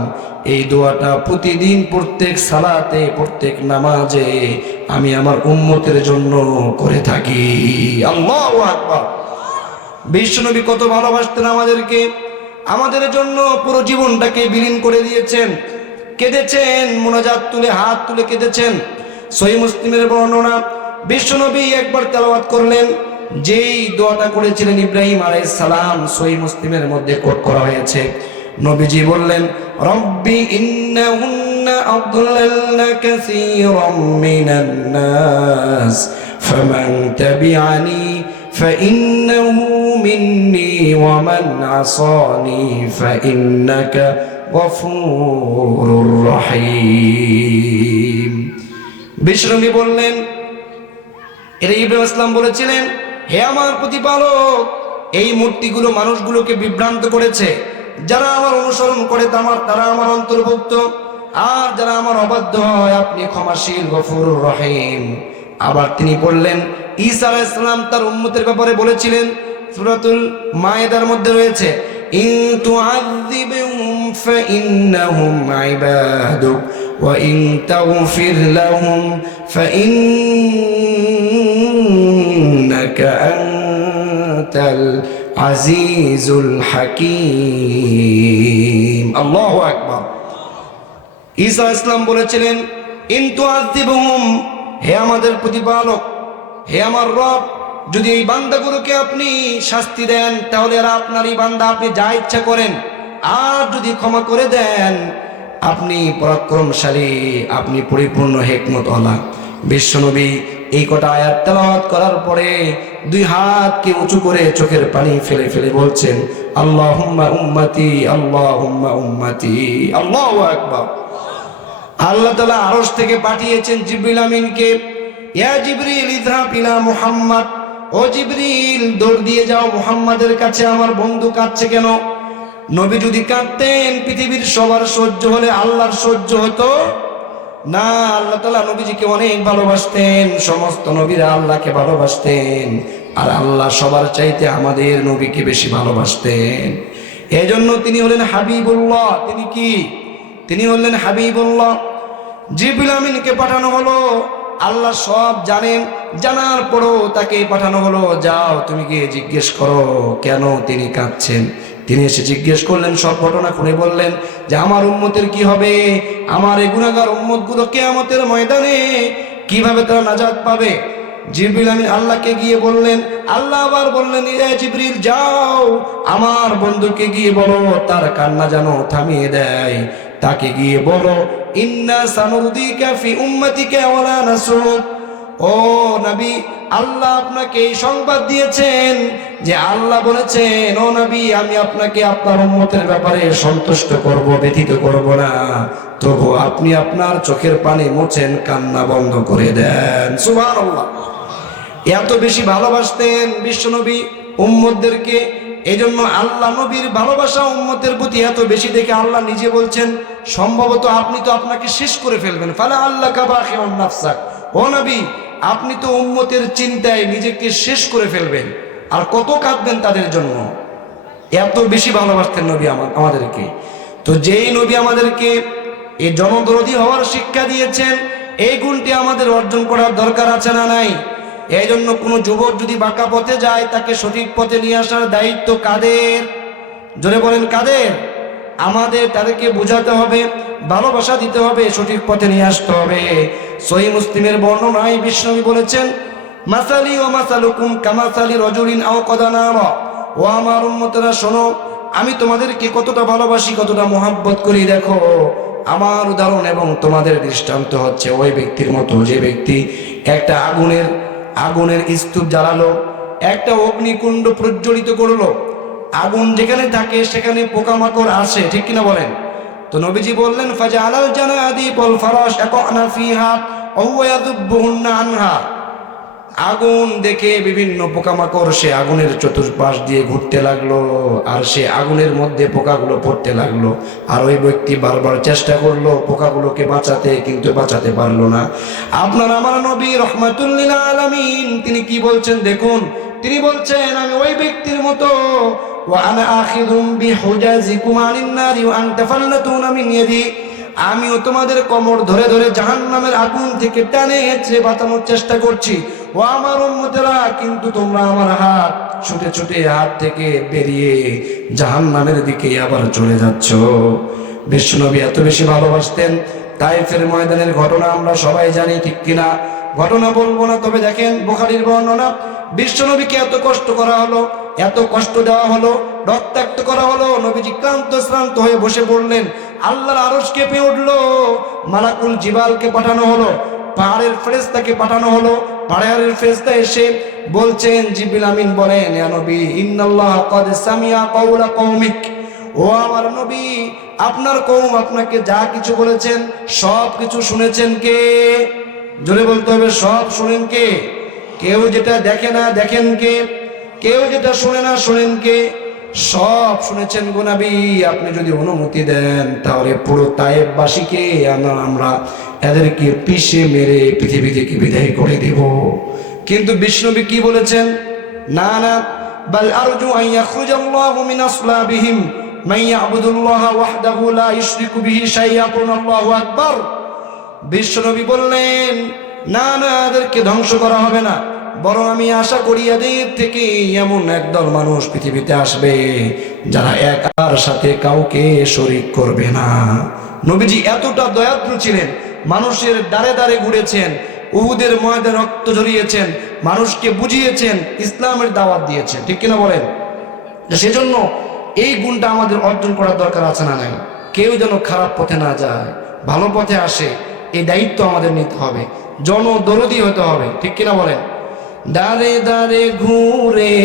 এই দোয়াটা প্রতিদিন প্রত্যেক সালাতে প্রত্যেক নামাজে আমি আমার উম্মতের জন্য করে থাকি। আল্লাহু আকবার। বিশ্বনবী কত ভালোবাসতেন আমাদেরকে, আমাদের জন্য পুরো জীবনটাকে বিলীন করে দিয়েছেন। কেঁদেছেন, মুনাজাত তুলে হাত তুলে কেঁদেছেন। সহিহ মুসলিমের বর্ণনা, বিশ্বনবী একবার তেলাওয়াত করলেন, যেই দোয়াটা করেছিলেন ইব্রাহিম আলাইহিস সালাম, সহিহ মুসলিমের মধ্যে কোট করা হয়েছে। নবীজি বললেন, রব্বি ইন্নাহুন্না আদলালনা কাসীরাম মিনান নাস ফামান তাবিআনি فإنه مني ومن عصاني فإنك غفور رحيم। বিশ্বনবী বললেন, এটা ইব্রাহিম ইসলাম বলেছিলেন, হে আমার প্রতিপালক, এই মূর্তিগুলো মানুষগুলোকে বিভ্রান্ত করেছে, যারা আমার অনুসরণ করে তারা আমার অন্তর্ভুক্ত, আর যারা আমার অবাধ্য হয় আপনি ক্ষমাশীল গফুরুর রহিম। আবার তিনি বললেন, ঈসা আলাইহিস সালাম তার উম্মতের ব্যাপারে বলেছিলেন, সূরাতুল মায়েদার মধ্যে রয়েছে, ইন তুআযিবহুম ফাইন্নাহুম ইবাদুক ওয়া ইন তাগফির লাহুম ফাইন্নাকা আনতাল আজিজুল হাকীম। আল্লাহু আকবার। ঈসা আলাইহিস সালাম বলেছিলেন, ইন তুআযিবহুম, হে আমাদের প্রতিপালক, হে আমার রব, যদি এই বান্দাগুলোকে আপনি শাস্তি দেন তাহলে এরা আপনারই বান্দা, আপনি যা ইচ্ছা করেন। আর যদি ক্ষমা করে দেন আপনি পরাক্রমশালী, আপনি পরিপূর্ণ হিকমতওয়ালা। বিশ্বনবী এই কটা আয়াত তেলাওয়াত করার পরে দুই হাতকে উঁচু করে চোখের পানি ফেলে ফেলে বলছেন, আল্লাহুম্মা উম্মতি, আল্লাহুম্মা উম্মতি। আল্লাহু আকবার। আল্লাহ তাআলা আরশ থেকে পাঠিয়েছেন জিবরিল আমিনকে, ইয়া জিবরিল ইযহাব ইলা মুহাম্মদ, ও জিবরিল দৌড় দিয়ে যাও মুহাম্মাদের কাছে, আমার বন্ধু কাঁদছে কেন? নবী যদি কাঁদতেন পৃথিবীর সবার সহ্য হলে আল্লাহর সহ্য হতো না। আল্লাহ তাআলা নবীজিকে অনেক ভালোবাসতেন, সমস্ত নবীরা আল্লাহকে ভালোবাসতেন, আর আল্লাহ সবার চাইতে আমাদের নবীকে বেশি ভালোবাসতেন। এজন্য তিনি হলেন হাবিবুল্লাহ। তিনি কি? তিনি হলেন হাবিবুল্লাহ। জিবরিল আমিনকে পাঠানো হলো, আল্লাহ সব জানেন, জানার পরও তাকে পাঠানো হলো, যাও তুমি গিয়ে জিজ্ঞেস করো কেন তিনি কাঁদছেন। তিনি এসে জিজ্ঞেস করলেন, সব ঘটনা খুলে বললেন যে আমার উম্মতের কি হবে, আমার এই গুনাহগার উম্মতগুলো কিয়ামতের ময়দানে কিভাবে তারা নাজাত পাবে। জিবরিল আমিন আল্লাহকে গিয়ে বললেন, আল্লাহ আবার বললেন, এ জিবরিল যাও আমার বন্ধুকে গিয়ে বলো তার কান্না যেন থামিয়ে দেয়, তাকে গিয়ে বলো ইন্না সানুরদিকা ফি উম্মতিকা ওয়ালা নাসরুক। ও নবী, আল্লাহ আপনাকে এই সংবাদ দিয়েছেন যে আল্লাহ বলেছেন, ও নবী, আমি আপনাকে আপনার উম্মতের ব্যাপারে সন্তুষ্ট করব, ব্যথিত করব না। তবু আপনি আপনার চোখের পানি মোছেন, কান্না বন্ধ করে দেন। সুবহানাল্লাহ। এত বেশি ভালোবাসতেন বিশ্বনবী উম্মতদেরকে। এই জন্য আল্লাহ নবীর ভালোবাসা উম্মতের প্রতি এত বেশি দেখে আল্লাহ নিজে বলছেন, সম্ভবত আপনি তো আপনাকে শেষ করে ফেলবেন। ফালা আল্লাহ কাবাখিউন নাফসাক। ও নবী, আপনি তো উম্মতের চিন্তায় নিজেকে শেষ করে ফেলবেন, আর কত কাঁদবেন তাদের জন্য। এত বেশি ভালোবাসতেন নবী আমাদেরকে। তো যেই নবী আমাদেরকে এই জনদরদী হওয়ার শিক্ষা দিয়েছেন, এই গুণটি আমাদের অর্জন করার দরকার আছে না নাই? এই জন্য কোনো যুবক যদি বাঁকা পথে যায়, তাকে সঠিক পথে নিয়ে আসার দায়িত্ব কাদের? জোরে বলেন কাদের? আমাদের। তাদেরকে বোঝাতে হবে, ভালোবাসা দিতে হবে, সঠিক পথে নিয়ে আসতে হবে। সহিহ মুসলিমের বর্ণনায় বিশ্বনবী বলেছেন, মাসালি ওয়া মাসালুকুম কামাসালি রাজুলিন আও ক্বাদা নারা। ও আমার উম্মতেরা শোনো, আমি তোমাদেরকে কতটা ভালোবাসি, কতটা মোহাব্বত করি। দেখো, আমার উদাহরণ এবং তোমাদের দৃষ্টান্ত হচ্ছে ওই ব্যক্তির মতো, যে ব্যক্তি একটা আগুনের স্তূপ জ্বালালো, একটা অগ্নিকুণ্ড প্রজ্বলিত করলো। আগুন যেখানে থাকে সেখানে পোকামাকড় আসে, ঠিক কিনা বলেন? তো নবীজি বললেন, ফাজআলাল জানাদি ওয়াল ফারাশ ইয়াকুনা ফিহা ওয়া হুয়া ইয়াযুবুহুন্না আনহা। আগুন দেখে বিভিন্ন পোকামাকড় সে আগুনের চতুর্পাশ দিয়ে ঘুরতে লাগলো, আর সে আগুনের মধ্যে পোকাগুলো পড়তে লাগলো। আর ওই ব্যক্তি বারবার চেষ্টা করলো পোকাগুলোকে বাঁচাতে, কিন্তু বাঁচাতে পারলো না। আপনার আমার নবী রাহমাতুল লিল আলামিন তিনি কি বলছেন দেখুন, তিনি বলছেন, আমি ওই ব্যক্তির মতো, ওয়া আনা আখিযুম বিহুজাজিকুম আনিন নারি ওয়া আন তাফাল্লাতুনা মিন ইয়াদি। আমিও তোমাদের কোমর ধরে ধরে জাহান্নামের আগুন থেকে টানে হেঁচড়ে বাঁচানোর চেষ্টা করছি। ও আমার উম্মতেরা, কিন্তু তোমরা আমার হাত ছুটে ছুটে হাত থেকে বেরিয়ে জাহান্নামের দিকে আবার চলে যাচ্ছ। বিশ্বনবী এত বেশি ভালোবাসতেন। তায়েফের ময়দানের ঘটনা আমরা সবাই জানি, ঠিক কিনা? ঘটনা বলবো না, তবে দেখেন বুখারীর বর্ণনা, বিশ্বনবীকে এত কষ্ট করা হলো, এত কষ্ট দেওয়া হলো, রক্তাক্ত করা হলো। নবীজি ক্লান্ত শ্রান্ত হয়ে বসে পড়লেন। আল্লাহর আরশ কেঁপে উঠলো, মালাকুল জিবালকে পাঠানো হলো, পাহাড়ের ফেরেশতাকে পাঠানো হলো। পাহাড়ের ফেরেশতা এসে বলছেন, জিবরিল আমিন বলেন, ইয়া নবী, ইন্নাল্লাহ ক্বাদ সামিআ কাওলা কওমিক। ও আমার নবী, আপনার কওম আপনাকে যা কিছু বলেছেন সব কিছু শুনেছেন কে? জোরে বলতে হবে, সব শুনেন কে? কেউ যেটা দেখে না দেখেন কে? কেউ যেটা শুনে না শোনেন কে? সব শুনেছেন গো নবী। আপনি যদি অনুমতি দেন তাহলে পুরো তায়েফবাসীকে আমরা এদেরকে পিষে মেরে পৃথিবী থেকে বিদায় করে দেব। কিন্তু বিশ্বনবী কি বলেছেন? না না, বাল আরজু আন ইয়াখরুজাল্লাহু মিন আসলাবিহিম মান ইয়াবুদুল্লাহ ওয়াহদাহু লা ইশরিকু বিহি শাইআন। আল্লাহু আকবার। বিশ্বনবী বললেন, না না, এদেরকে ধ্বংস করা হবে না, বরং আমি আশা করি এদের থেকে এমন একদল মানুষ পৃথিবীতে আসবে যারা একার সাথে কাউকে শরীক করবে না। নবীজি এতটা দয়াদ্র ছিলেন, মানুষের দ্বারে দ্বারে ঘুরেছেন, উহুদের ময়দানে রক্ত ঝরিয়েছেন, মানুষকে বুঝিয়েছেন, ইসলামের দাওয়াত দিয়েছেন, ঠিক কিনা বলেন? সেজন্য এই গুণটা আমাদের অর্জন করার দরকার আছে না নাই? কেউ যেন খারাপ পথে না যায়, ভালো পথে আসে, এই দায়িত্ব আমাদের নিতে হবে, জনদরদী হতে হবে, ঠিক কিনা বলেন? দারে দারে ঘুরে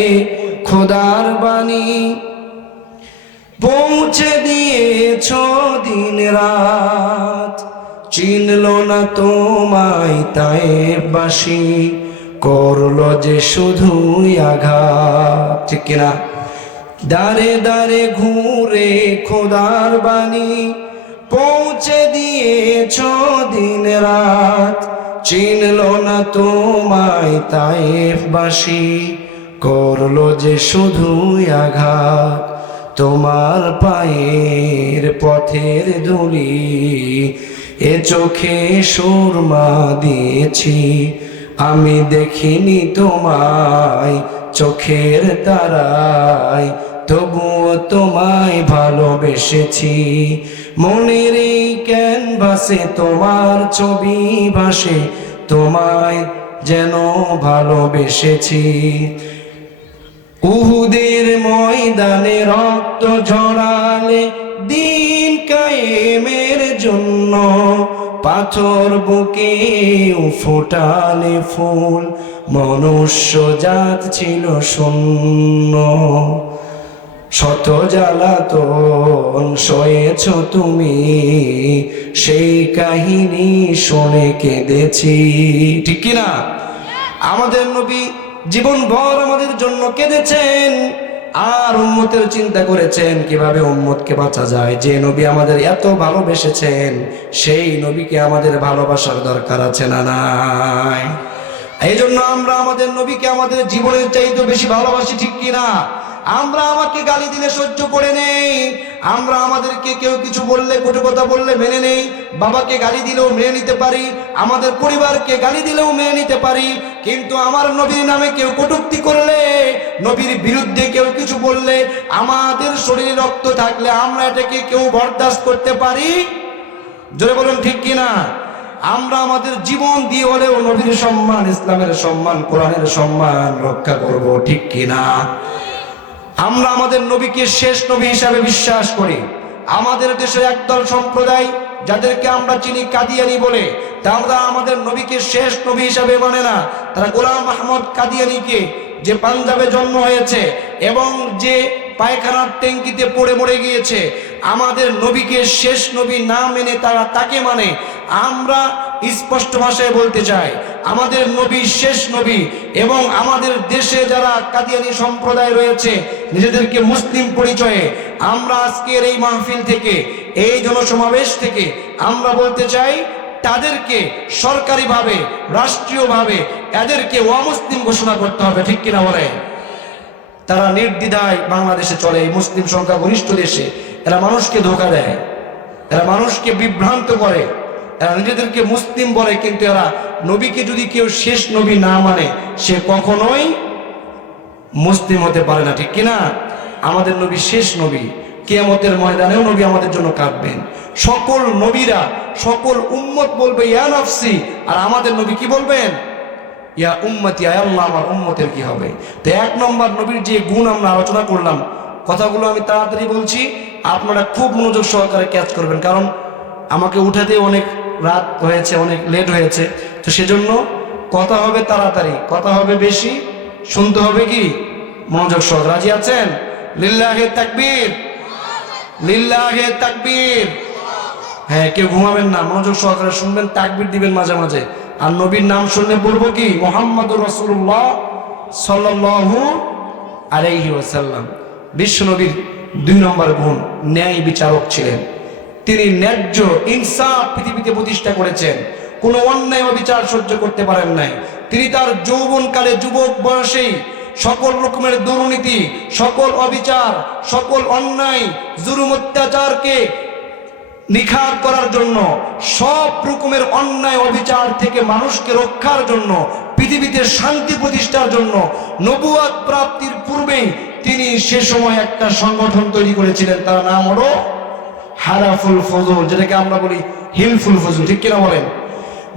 খোদার বাণী পৌঁছে দিয়েছ দিন রাত, চিনল না তোমায় তায়েফবাসী, করলো যে শুধুই আঘাত, ঠিক কিনা? দারে দারে ঘুরে খোদার বাণী পৌঁছে দিয়েছ দিন রাত, চিনল না তোমায় তায়েফবাসী, করলো যে শুধুই আঘাত। তোমার পায়ের পথের ধুলি এ চোখে সুরমা দিয়েছি, আমি দেখিনি তোমায় চোখের তারায়, তবুও তোমায় ভালোবেসেছি। মনের এই ক্যানভাসে তোমার ছবি ভাসে, তোমায় যেন ভালোবেসেছি। উহুদের ময়দানে রক্ত ঝরালে দিন কায়েমের জন্য, পাথর বুকে ফোটালে ফুল, মনুষ্য জাত ছিল শূন্য। শত জ্বালাতন সয়েছ তুমি, সেই কাহিনী শুনে কেঁদেছি। ঠিক কিনা? আমাদের নবী জীবনভর আমাদের জন্য কেঁদেছেন, আর উম্মতের চিন্তা করেছেন কিভাবে উম্মতকে বাঁচা যায়। যে নবী আমাদের এত ভালোবেসেছেন, সেই নবীকে আমাদের ভালোবাসার দরকার আছে না নাই? এই জন্য আমরা আমাদের নবীকে আমাদের জীবনের চাইতে বেশি ভালোবাসি। ঠিক কিনা? আমরা আমাকে গালি দিলে সহ্য করে নেই, আমরা আমাদেরকে কেউ কিছু বললে, কটু কথা বললে মেনে নেই। বাবাকে গালি দিলেও মেনে নিতে পারি, আমাদের পরিবারকে গালি দিলেও মেনে নিতে পারি। কিন্তু আমার নবীর নামে কেউ কটূক্তি করলে, নবীর বিরুদ্ধে কেউ কিছু বললে, আমাদের শরীরে রক্ত থাকলে আমরা এটাকে কেউ বরদাস্ত করতে পারি? জোরে বলুন ঠিক কিনা? আমরা আমাদের জীবন দিয়ে হলেও নবীর সম্মান, ইসলামের সম্মান, কোরআনের সম্মান রক্ষা করব। ঠিক কিনা? আমরা আমাদের নবীকে শেষ নবী হিসাবে বিশ্বাস করি। আমাদের দেশের একদল সম্প্রদায় যাদেরকে আমরা চিনি কাদিয়ানি বলে, তারা আমাদের নবীকে শেষ নবী হিসাবে মানে না। তারা গোলাম আহমদ কাদিয়ানিকে, যে পাঞ্জাবে জন্ম হয়েছে এবং যে পায়খানার ট্যাঙ্কিতে পড়ে মরে গিয়েছে, আমাদের নবীকে শেষ নবী না মেনে তারা তাকে মানে। আমরা স্পষ্ট ভাষায় বলতে চাই, আমাদের নবী শেষ নবী। এবং আমাদের দেশে যারা কাদিয়ানি সম্প্রদায় রয়েছে, নিজেদেরকে মুসলিম পরিচয়ে, আমরা আজকের এই মাহফিল থেকে, এই জনসমাবেশ থেকে আমরা বলতে চাই, তাদেরকে সরকারিভাবে, রাষ্ট্রীয়ভাবে এদেরকে অমুসলিম ঘোষণা করতে হবে। ঠিক কিনা বলে? তারা নির্দ্বিধায় বাংলাদেশে চলে, এই মুসলিম সংখ্যাগরিষ্ঠ দেশে। এরা মানুষকে ধোঁকা দেয়, এরা মানুষকে বিভ্রান্ত করে, এরা নিজেদেরকে মুসলিম বলে, কিন্তু এরা নবীকে যদি কেউ শেষ নবী না মানে, সে কখনোই মুসলিম হতে পারে না। ঠিক কিনা? আমাদের নবী শেষ নবী, কিয়ামতের ময়দানেও নবী আমাদের জন্য কাঁদবেন। সকল নবীরা, সকল উম্মত বলবে ইয়া নাফসি, আর আমাদের নবী কি বলবেন? ইয়া উম্মতি, আয় আল্লাহ আমার উম্মতের কি হবে। তো এক নম্বর নবীর যে গুণ আমরা আলোচনা করলাম, কথাগুলো আমি তাড়াতাড়ি বলছি, আপনারা খুব মনোযোগ সহকারে ক্যাচ করবেন, কারণ আমাকে উঠাতে অনেক রাত হয়েছে, অনেক লেট হয়েছে। তো সেজন্য কথা হবে তাড়াতাড়ি, কথা হবে বেশি, শুনতে হবে কি মনোযোগ সহ। রাজি আছেন? লিল্লাহে তাকবীর, লিল্লাহে তাকবীর। হ্যাঁ, কেউ ঘুমাবেন না, মনোযোগ সহকারে শুনবেন, তাকবীর দিবেন মাঝে মাঝে। আর নবীর নাম শুনলে বলবো কি মুহাম্মাদুর রাসূলুল্লাহ সাল্লাল্লাহু আলাইহি ওয়াসাল্লাম। বিশ্ব নবীর 2 নম্বর গুণ, ন্যায় বিচারক ছিলেন। তিনি ন্যায্য ইনসাফ পৃথিবীতে প্রতিষ্ঠা করেছেন, কোনো অন্যায় অবিচার সহ্য করতে পারেন নাই। তিনি তার যৌবনকালে, যুবক বয়সেই সকল রকমের দুর্নীতি, সকল অবিচার, সকল অন্যায়, জুলুম, অত্যাচারকে নিখাত করার জন্য, সব রকমের অন্যায় অবিচার থেকে মানুষকে রক্ষার জন্য, পৃথিবীতে শান্তি প্রতিষ্ঠার জন্য, নবুয়ত প্রাপ্তির পূর্বেই তিনি সে সময় একটা সংগঠন তৈরি করেছিলেন। তার নাম হলো হারাফুল ফজল, যেটাকে আমরা বলি হিলফুল ফজল। ঠিক কিনা বলেন?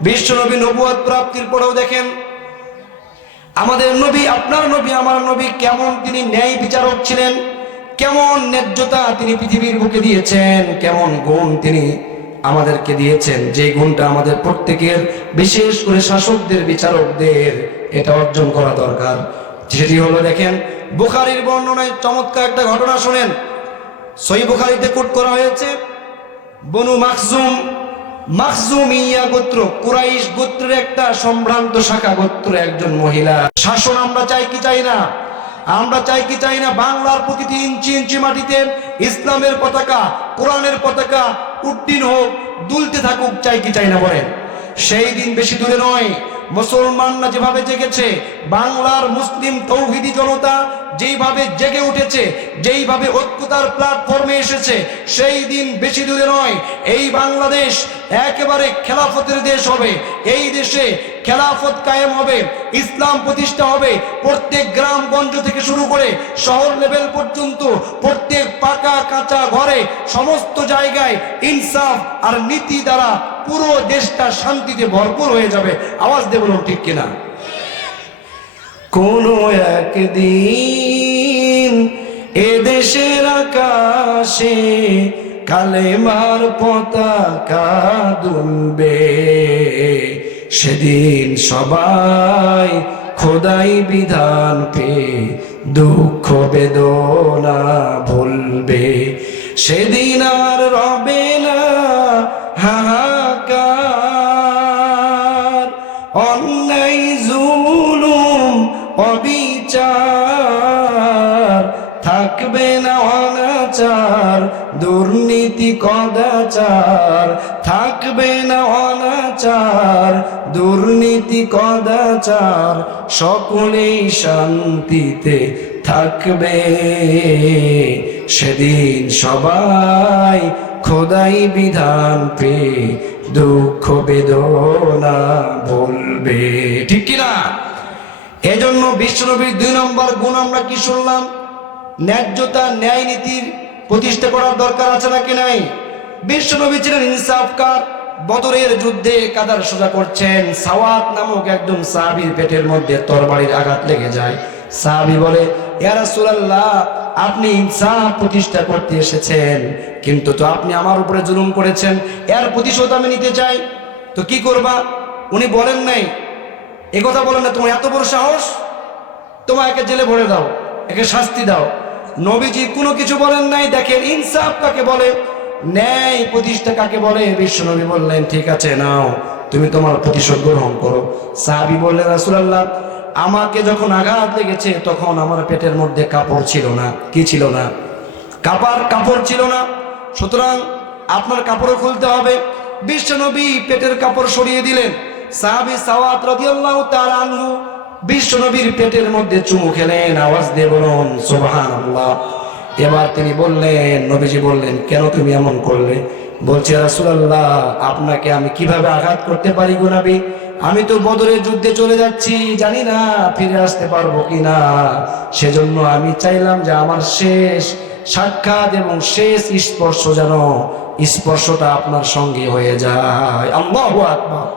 বিশ্ব নবী নবুয়ত প্রাপ্তির পরেও দেখেন আমাদের নবী, আপনার নবী, আমার নবী কেমন তিনি ন্যায় বিচারক ছিলেন, কেমন ন্যায্যতা তিনি পৃথিবীর বুকে দিয়েছেন, কেমন গুণ তিনি আমাদেরকে দিয়েছেন, যে গুণটা আমাদের প্রত্যেকের, বিশেষ করে শাসকদের, বিচারকদের এটা অর্জন করা দরকার। সেটি হলো, দেখেন বুখারীর বর্ণনায় চমৎকার একটা ঘটনা শোনেন। সহিহ বুখারীতে কোট করা হয়েছে, বনু মাখজুম, মাখজুমিয়া গোত্র, কুরাইশ গোত্রের একটা সম্ভ্রান্ত শাখা গোত্র একজন মহিলা। শাসন আমরা চাই কি চাই না? আমরা চাই কি চাই না? বাংলার প্রতিটি ইঞ্চি ইঞ্চি মাটিতে ইসলামের পতাকা, কোরআনের পতাকা উড্ডীন হোক, দুলতে থাকুক, চাই কি চাই না বলেন? সেই দিন বেশি দূরে নয়, মুসলমানরা যেভাবে জেগেছে, বাংলার মুসলিম তৌহিদি জনতা যেইভাবে জেগে উঠেছে, যেইভাবে ঐক্যতার প্ল্যাটফর্মে এসেছে, সেই দিন বেশি দূরে নয়। এই বাংলাদেশ একেবারে খেলাফতের দেশ হবে। এই দেশে খেলাফত কায়েম হবে, ইসলাম প্রতিষ্ঠা হবে। প্রত্যেক গ্রামগঞ্জ থেকে শুরু করে শহর লেভেল পর্যন্ত, প্রত্যেক পাকা কাঁচা ঘরে, সমস্ত জায়গায় ইনসাফ আর নীতি দ্বারা পুরো দেশটা শান্তিতে ভরপুর হয়ে যাবে। আওয়াজ দিয়ে বলুন ঠিক কিনা? কোন একদিন এ দেশের আকাশে কালেমার পতাকা দুলবে। সেদিন সবাই খোদাই বিধান পেয়ে দুঃখ বেদনা ভুলবে। সেদিন আর রবে না হাহাকার, অন্যায় জুলুম অবিচার, থাকবে না অনাচার দুর্নীতি কদাচার, থাকবে না অনাচার দুর্নীতি কদাচার, সকলেই শান্তিতে থাকবে। সেদিন সবাই খোদাই বিধান পেয়ে দুঃখ বেদনা বলবে। ঠিক কিনা? এজন্য বিশ্বনবীর 2 নম্বর গুণ আমরা কি শুনলাম? ন্যায্যতা, ন্যায় নীতির প্রতিষ্ঠা করার দরকার আছে নাকি নাই? বিশ্বনবী ছিলেন ইনসাফকার। বদরের যুদ্ধে কাঁদার সোজা করছেন, সাওয়াত নামক একজন সাহাবীর পেটের মধ্যে তরবারির আঘাত লেগে যায়। সাহাবী বলে, ইয়া রাসূলুল্লাহ, আপনি ইনসাফ প্রতিষ্ঠা করতে এসেছেন, কিন্তু তো আপনি আমার উপরে জুলুম করেছেন, এর প্রতিশোধ আমি নিতে চাই, তো কি করবা? উনি বলেন নাই, এ কথা বলেন না, তোমার এত বড় সাহস, তোমার একে জেলে ভরে দাও, একে শাস্তি দাও। নবীজি কোনো কিছু বলেন নাই। দেখেন ইনসাফ কাকে বলে, ন্যায় প্রতিষ্ঠা কাকে বলে। বিশ্বনবী বললেন, ঠিক আছে, নাও, তুমি তোমার প্রতিশোধ গ্রহণ করো। সাহাবী বললেন, রাসূলুল্লাহ, আমাকে যখন আঘাত লেগেছে তখন আমার পেটের মধ্যে কাপড় ছিল না। কি ছিল না? কাপড় ছিল না, সুতরাং আপনার কাপড় খুলতে হবে। বিশ্বনবী পেটের কাপড় সরিয়ে দিলেন। সাহাবী সাওয়াত রাদিয়াল্লাহু তাআলা আনহু বিশ্বনবীর পেটের মধ্যে চুমু খেলেন। আওয়াজ দিয়ে বলুন সুবহানাল্লাহ। এবার তিনি বললেন, নবীজি বললেন, কেন তুমি এমন করলে? বলছে, রাসূলুল্লাহ, আপনাকে আমি কিভাবে আঘাত করতে পারি গো নবী? আমি তো বদরের যুদ্ধে চলে যাচ্ছি, জানি না ফিরে আসতে পারবো কিনা। সেজন্য আমি চাইলাম যে আমার শেষ সাক্ষাৎ এবং শেষ স্পর্শ যেন স্পর্শটা আপনার সঙ্গে হয়ে যায়। আল্লাহু আকবার।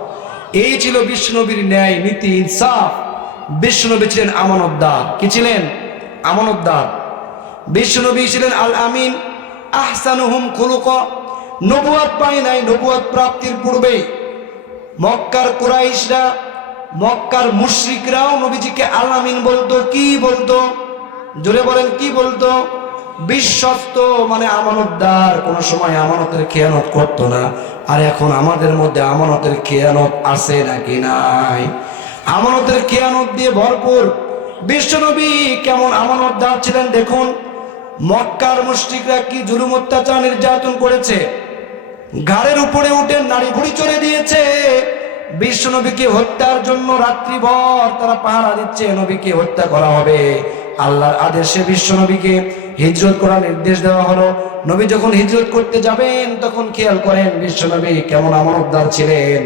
এই ছিল বিশ্বনবীর ন্যায় নীতি, ইনসাফ। বিশ্বনবী ছিলেন আমানতদার। কি ছিলেন? আমানতদার। বিশ্বনবী ছিলেন আল আমিন, আহসানুহুম খুলুকা। নবুয়ত পায় নাই, নবুয়ত প্রাপ্তির পূর্বে মক্কার কুরাইশরা, মক্কার মুশরিকরাও নবীজিকে আল আমিন বলতো। কি বলতো? জোরে বলেন, কি বলতো? বিশ্বস্ত, মানে আমানতদার, কোনো সময় আমানতের খেয়ানত করতো না। আর এখন আমাদের মধ্যে আমানতের খেয়ানত আছে নাকি নাই? আমানতের খেয়ানত দিয়ে ভরপুর। বিশ্বনবী কেমন আমানতদার ছিলেন দেখুন। মক্কার মুশরিকরা কি জুলুম অত্যাচার নির্যাতন করেছে, ঘাড়ের উপরে উঠে নারী ভুড়ি চড়ে দিয়েছে। বিশ্বনবীকে হত্যার জন্য রাত্রিভর তারা পাহারা দিচ্ছে, নবীকে হত্যা করা হবে। আল্লাহর আদেশে বিশ্বনবীকে হিজরত করার নির্দেশ দেওয়া হলো। নবী যখন হিজরত করতে যাবেন তখন খেয়াল করেন বিশ্বনবী কেমন আমানতদার ছিলেন।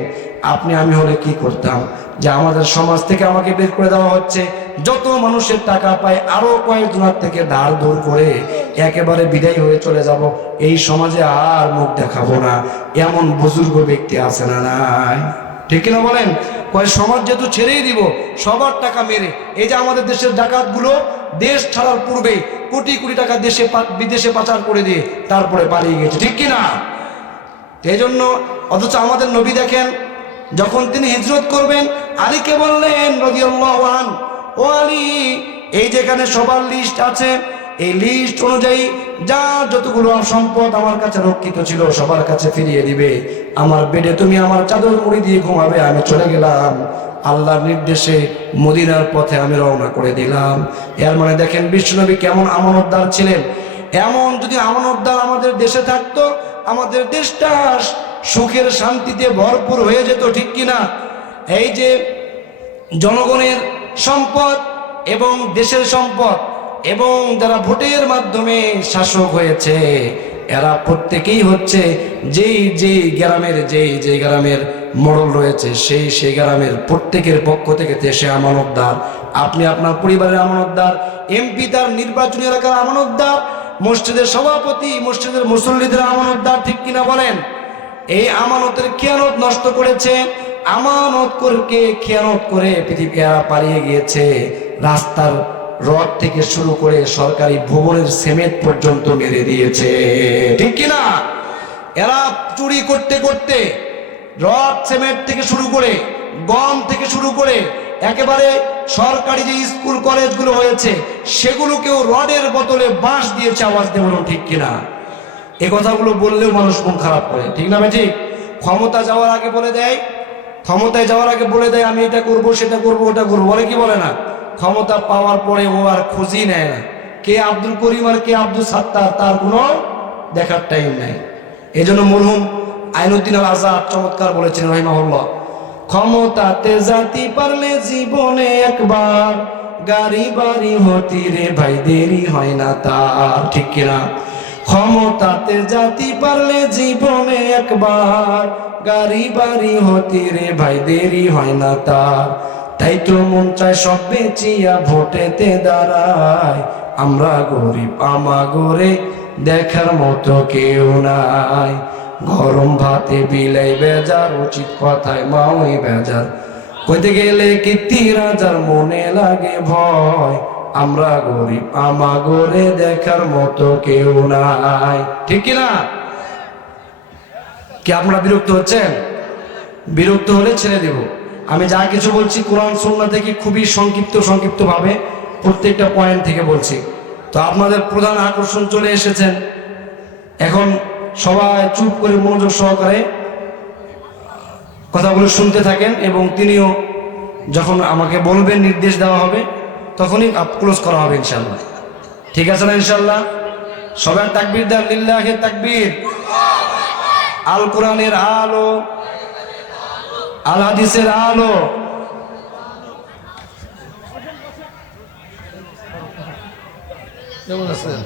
আপনি আমি হলে কি করতাম? যে আমাদের সমাজ থেকে আমাকে বের করে দেওয়া হচ্ছে, যত মানুষের টাকা পায় আরো কয়েকজনের থেকে ধার দূর করে একেবারে বিদায় হয়ে চলে যাব, এই সমাজে আর মুখ দেখাবো না, এমন বুজুর্গ ব্যক্তি আছে না নাই? ঠিক না বলেন? কয় সমাজ যেহেতু ছেড়েই দিব, সবার টাকা মেরে, এই যে আমাদের দেশের ডাকাতগুলো দেশ ছাড়ার পূর্বে কোটি কোটি টাকা দেশে বিদেশে পাচার করে দিয়ে তারপরে পালিয়ে গেছে, ঠিক কিনা? এই জন্য অথচ আমাদের নবী দেখেন, যখন তিনি হিজরত করবেন আলীকে বললেন রাদিয়াল্লাহু আনহু, ও আলী, এই যেখানে সবার লিস্ট আছে, এই লিস্ট অনুযায়ী যা যতগুলো সম্পদ আমার কাছে রক্ষিত ছিল সবার কাছে ফিরিয়ে দিবে। আমার বেডে তুমি আমার চাদর মুড়ি দিয়ে ঘুমাবে। আমি চলে গেলাম, আল্লাহর নির্দেশে মদিনার পথে আমি রওনা করে দিলাম। এর মানে দেখেন বিশ্বনবী কেমন আমানতদার ছিলেন। এমন যদি আমানতদার আমাদের দেশে থাকতো, আমাদের দেশটা সুখের শান্তিতে ভরপুর হয়ে যেত, ঠিক কিনা? এই যে জনগণের সম্পদ এবং দেশের সম্পদ এবং যারা ভোটের মাধ্যমে শাসক হয়েছে, এরা প্রত্যেকেই হচ্ছে যেই গ্রামের মোড়ল রয়েছে, সেই গ্রামের প্রত্যেকের পক্ষ থেকে দেশে আমানতদার। আপনি আপনার পরিবারের আমানতদার, এমপি তার নির্বাচনী এলাকার আমানতদার, মসজিদের সভাপতি মসজিদের মুসল্লিদের আমানতদার, ঠিক কিনা বলেন? এই আমানতের খেয়ানত নষ্ট করেছে, আমানত করে খেয়ানত করে পৃথিবী পালিয়ে গিয়েছে। রড থেকে শুরু করে সরকারি ভবনের সিমেন্ট পর্যন্ত মেরে দিয়েছে, ঠিক কিনা? এরা চুরি করতে করতে রড সিমেন্ট থেকে শুরু করে, গম থেকে শুরু করে একেবারে সরকারি যে স্কুল কলেজগুলো হয়েছে সেগুলোকেও রডের বদলে বাঁশ দিয়েছে। আওয়াজ দিয়ে বলুন ঠিক কিনা? এ কথাগুলো বললেও মানুষ মন খারাপ করে, ঠিক না ঠিক? ক্ষমতা যাওয়ার আগে বলে দেয়, ক্ষমতায় যাওয়ার আগে বলে দেয় আমি এটা করব, সেটা করব, ওটা করবো, বলে কি বলে না? ক্ষমতা পাওয়ার পরে ও আর খুঁজই নেয় না কে আব্দুল করিম আর কে আব্দুল সাত্তার, তার কোনো দেখার টাইম নাই। এই জন্য মরহুম আইনুদ্দিন আল আজাদ চমৎকার বলেছেন রাহিমাহুল্লাহ, ক্ষমতাতে জাতি পারলে জীবনে একবার, গাড়ি বাড়ি হতি রে ভাই দেরি হয় না তার, ঠিক কিনা? ক্ষমতাতে জাতি পারলে জীবনে একবার, গাড়ি বাড়ি হতি রে ভাই দেরি হয় না তার। তাই তো মন চায় সব বেচিয়া ভোটেতে দাঁড়ায়, আমরা গরিব আমাগরে দেখার মতো কেউ নাই। গরম ভাতে বিলাই বেজার, উচিত কথায় মাওই বেজার, কইতে গেলে কীর্তি রাজার মনে লাগে ভয়, আমরা গরিব আমাগরে দেখার মতো কেউ নাই, ঠিক কিনা? কি আপনারা বিরক্ত হচ্ছেন? বিরক্ত হলে ছেড়ে দেব। আমি যা কিছু বলছি কোরআন সুন্নাহ থেকে খুবই সংক্ষিপ্ত ভাবে প্রত্যেকটা পয়েন্ট থেকে বলছি। তো আপনাদের প্রধান আকর্ষণ চলে এসেছেন, এখন সবাই চুপ করে মনোযোগ সহকারে কথাগুলো শুনতে থাকেন, এবং তিনিও যখন আমাকে বলবেন, নির্দেশ দেওয়া হবে, তখনই ক্লোজ করা হবে ইনশাল্লাহ। ঠিক আছে না ইনশাল্লাহ? সবাই তাকবীর দেন, লিল্লাহি তাকবীর। আল কোরআনের আলো, আল হাদিসের আলো। কেমন আছেন?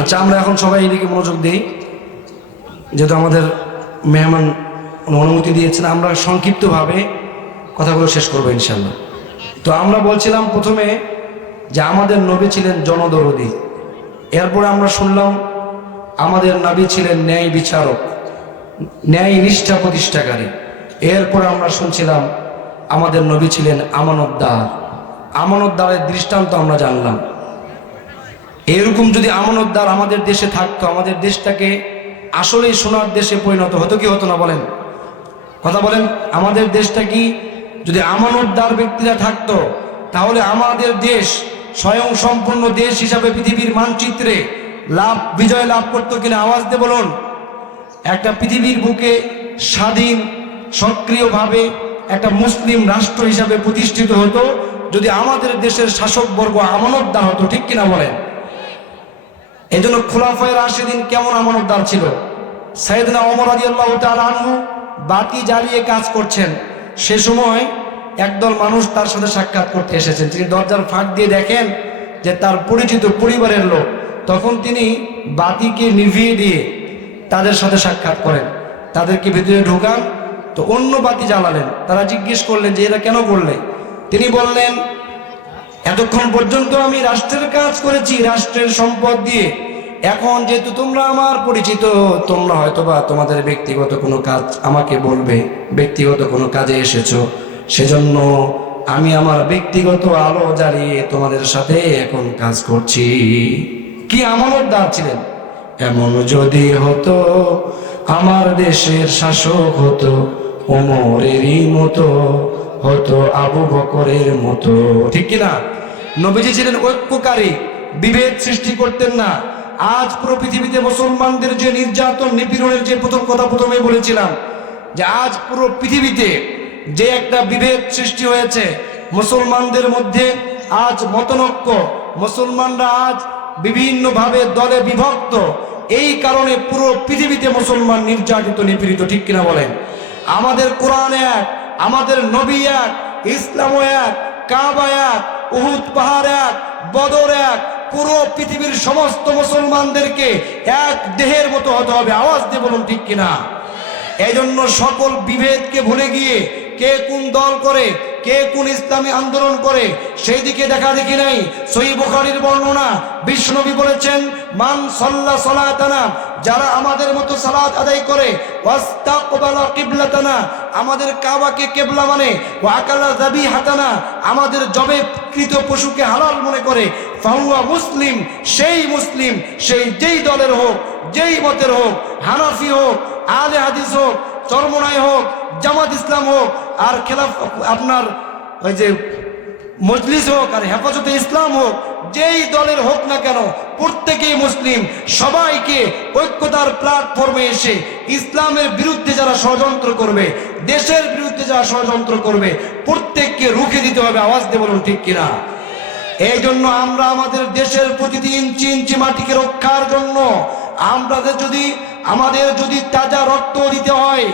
আচ্ছা, আমরা এখন সবাই এদিকে মনোযোগ দিই, যেহেতু আমাদের মেহমান অনুমতি দিয়েছেন। আমরা সংক্ষিপ্তভাবে কথাগুলো শেষ করবো ইনশাল্লাহ। তো আমরা বলছিলাম প্রথমে যে আমাদের নবী ছিলেন জনদরদী, এরপরে আমরা শুনলাম আমাদের নবী ছিলেন ন্যায় বিচারক, ন্যায় নিষ্ঠা প্রতিষ্ঠাকারী। এরপরে আমরা শুনছিলাম আমাদের নবী ছিলেন আমানতদার, আমানতদারের দৃষ্টান্ত আমরা জানলাম। এরকম যদি আমানতদার আমাদের দেশে থাকতো, আমাদের দেশটাকে আসলেই সোনার দেশে পরিণত হতো কি হতো না? বলেন, কথা বলেন। আমাদের দেশটা কি যদি আমানতদার ব্যক্তিরা থাকতো, তাহলে আমাদের দেশ স্বয়ং সম্পূর্ণ দেশ হিসাবে পৃথিবীর মানচিত্রে বিজয় লাভ করতো কিনা? আওয়াজ দিয়ে বলুন। একটা পৃথিবীর বুকে স্বাধীন সক্রিয়ভাবে একটা মুসলিম রাষ্ট্র হিসাবে প্রতিষ্ঠিত হতো যদি আমাদের দেশের শাসকবর্গ আমানতদার হতো, ঠিক কিনা বলেন? এই জন্য খুলাফায়ে রাশিদিন কেমন আমানতদার ছিল? সাইয়েদনা ওমর রাদিয়াল্লাহু তাআলা আনহু বাতি জ্বালিয়ে কাজ করছেন, সে সময় একদল মানুষ তার সাথে সাক্ষাৎ করতে এসেছেন। তিনি দরজার ফাঁক দিয়ে দেখেন যে তার পরিচিত পরিবারের লোক, তখন তিনি বাতিকে নিভিয়ে দিয়ে তাদের সাথে সাক্ষাৎ করেন, তাদেরকে ভিতরে ঢোকান। তো অন্য বাতি জ্বালালেন। তারা জিজ্ঞেস করলেন যে এরা কেন করলে? তিনি বললেন, এতক্ষণ পর্যন্ত আমি রাষ্ট্রের কাজ করেছি, রাষ্ট্রের সম্পদ দিয়ে। এখন যেহেতু তোমরা আমার পরিচিত, তোমরা হয়তোবা তোমাদের ব্যক্তিগত কোনো কাজ আমাকে বলবে, ব্যক্তিগত কোনো কাজে এসেছো, সেজন্য আমি আমার ব্যক্তিগত আলো জ্বালিয়ে তোমাদের সাথে এখন কাজ করছি। কি আমানতদার ছিলেন! এমন যদি হতো আমার দেশের শাসক হতো ওমরেরই মতো, হতো আবু বকরের মতো, ঠিক কিনা? নবীজি ছিলেন ঐক্যকারী, বিভেদ সৃষ্টি করতেন না। আজ পুরো পৃথিবীতে মুসলমানদের যে নির্যাতন নিপীড়নের যে প্রথমে বলেছিলাম যে আজ পুরো পৃথিবীতে যে একটা বিভেদ সৃষ্টি হয়েছে মুসলমানদের মধ্যে, আজ মতনৈক্য, মুসলমানরা আজ বিভিন্নভাবে দলে বিভক্ত, এই কারণে পুরো পৃথিবীতে মুসলমান নির্যাতিত নিপীড়িত, ঠিক কিনা বলেন? আমাদের কোরআন এক, আমাদের নবী এক, ইসলাম এক, কাবা এক, উহুদ পাহাড় এক, বদর এক। পুরো পৃথিবীর সমস্ত মুসলমানদেরকে এক দেহের মতো হতে হবে। আওয়াজ দিয়ে বলুন ঠিক কিনা? এই জন্য সকল বিভেদকে ভুলে গিয়ে কে কোন দল করে, কে কোন ইসলামী আন্দোলন করে সেই দিকে দেখা দেখি নাই। সহিহ বুখারীর বর্ণনা, বিশ্বনবী বলেছেন, মান সাল্লা সালাতানা, যারা আমাদের মতো সালাত আদায় করে, ওয়াস্তাকবালা কিবলাতানা, আমাদের কাবাকে কিবলা মানে, ওয়া আকালা যাবিহাতানা, আমাদের জবেকৃত পশুকে হালাল মনে করে, ফাহুয়া মুসলিম, সেই মুসলিম, সেই যেই দলের হোক, যেই মতের হোক, হানাফি হোক, আহলে হাদিস হোক, চরমনাই হোক, জামাত ইসলাম হোক, আর খেলাফ আপনার ওই যে মজলিস হোক, আর হেফাজতে ইসলাম হোক, যেই দলের হোক না কেন প্রত্যেকেই মুসলিম। সবাইকে ঐক্যতার প্ল্যাটফর্মে এসে ইসলামের বিরুদ্ধে যারা ষড়যন্ত্র করবে, দেশের বিরুদ্ধে যারা ষড়যন্ত্র করবে, প্রত্যেককে রুখে দিতে হবে। আওয়াজ দিয়ে বলুন ঠিক কিনা? এই জন্য আমরা আমাদের দেশের প্রতিটি ইঞ্চি ইঞ্চি মাটিকে রক্ষার জন্য আমাদের যদি তাজা রক্ত দিতে হয়,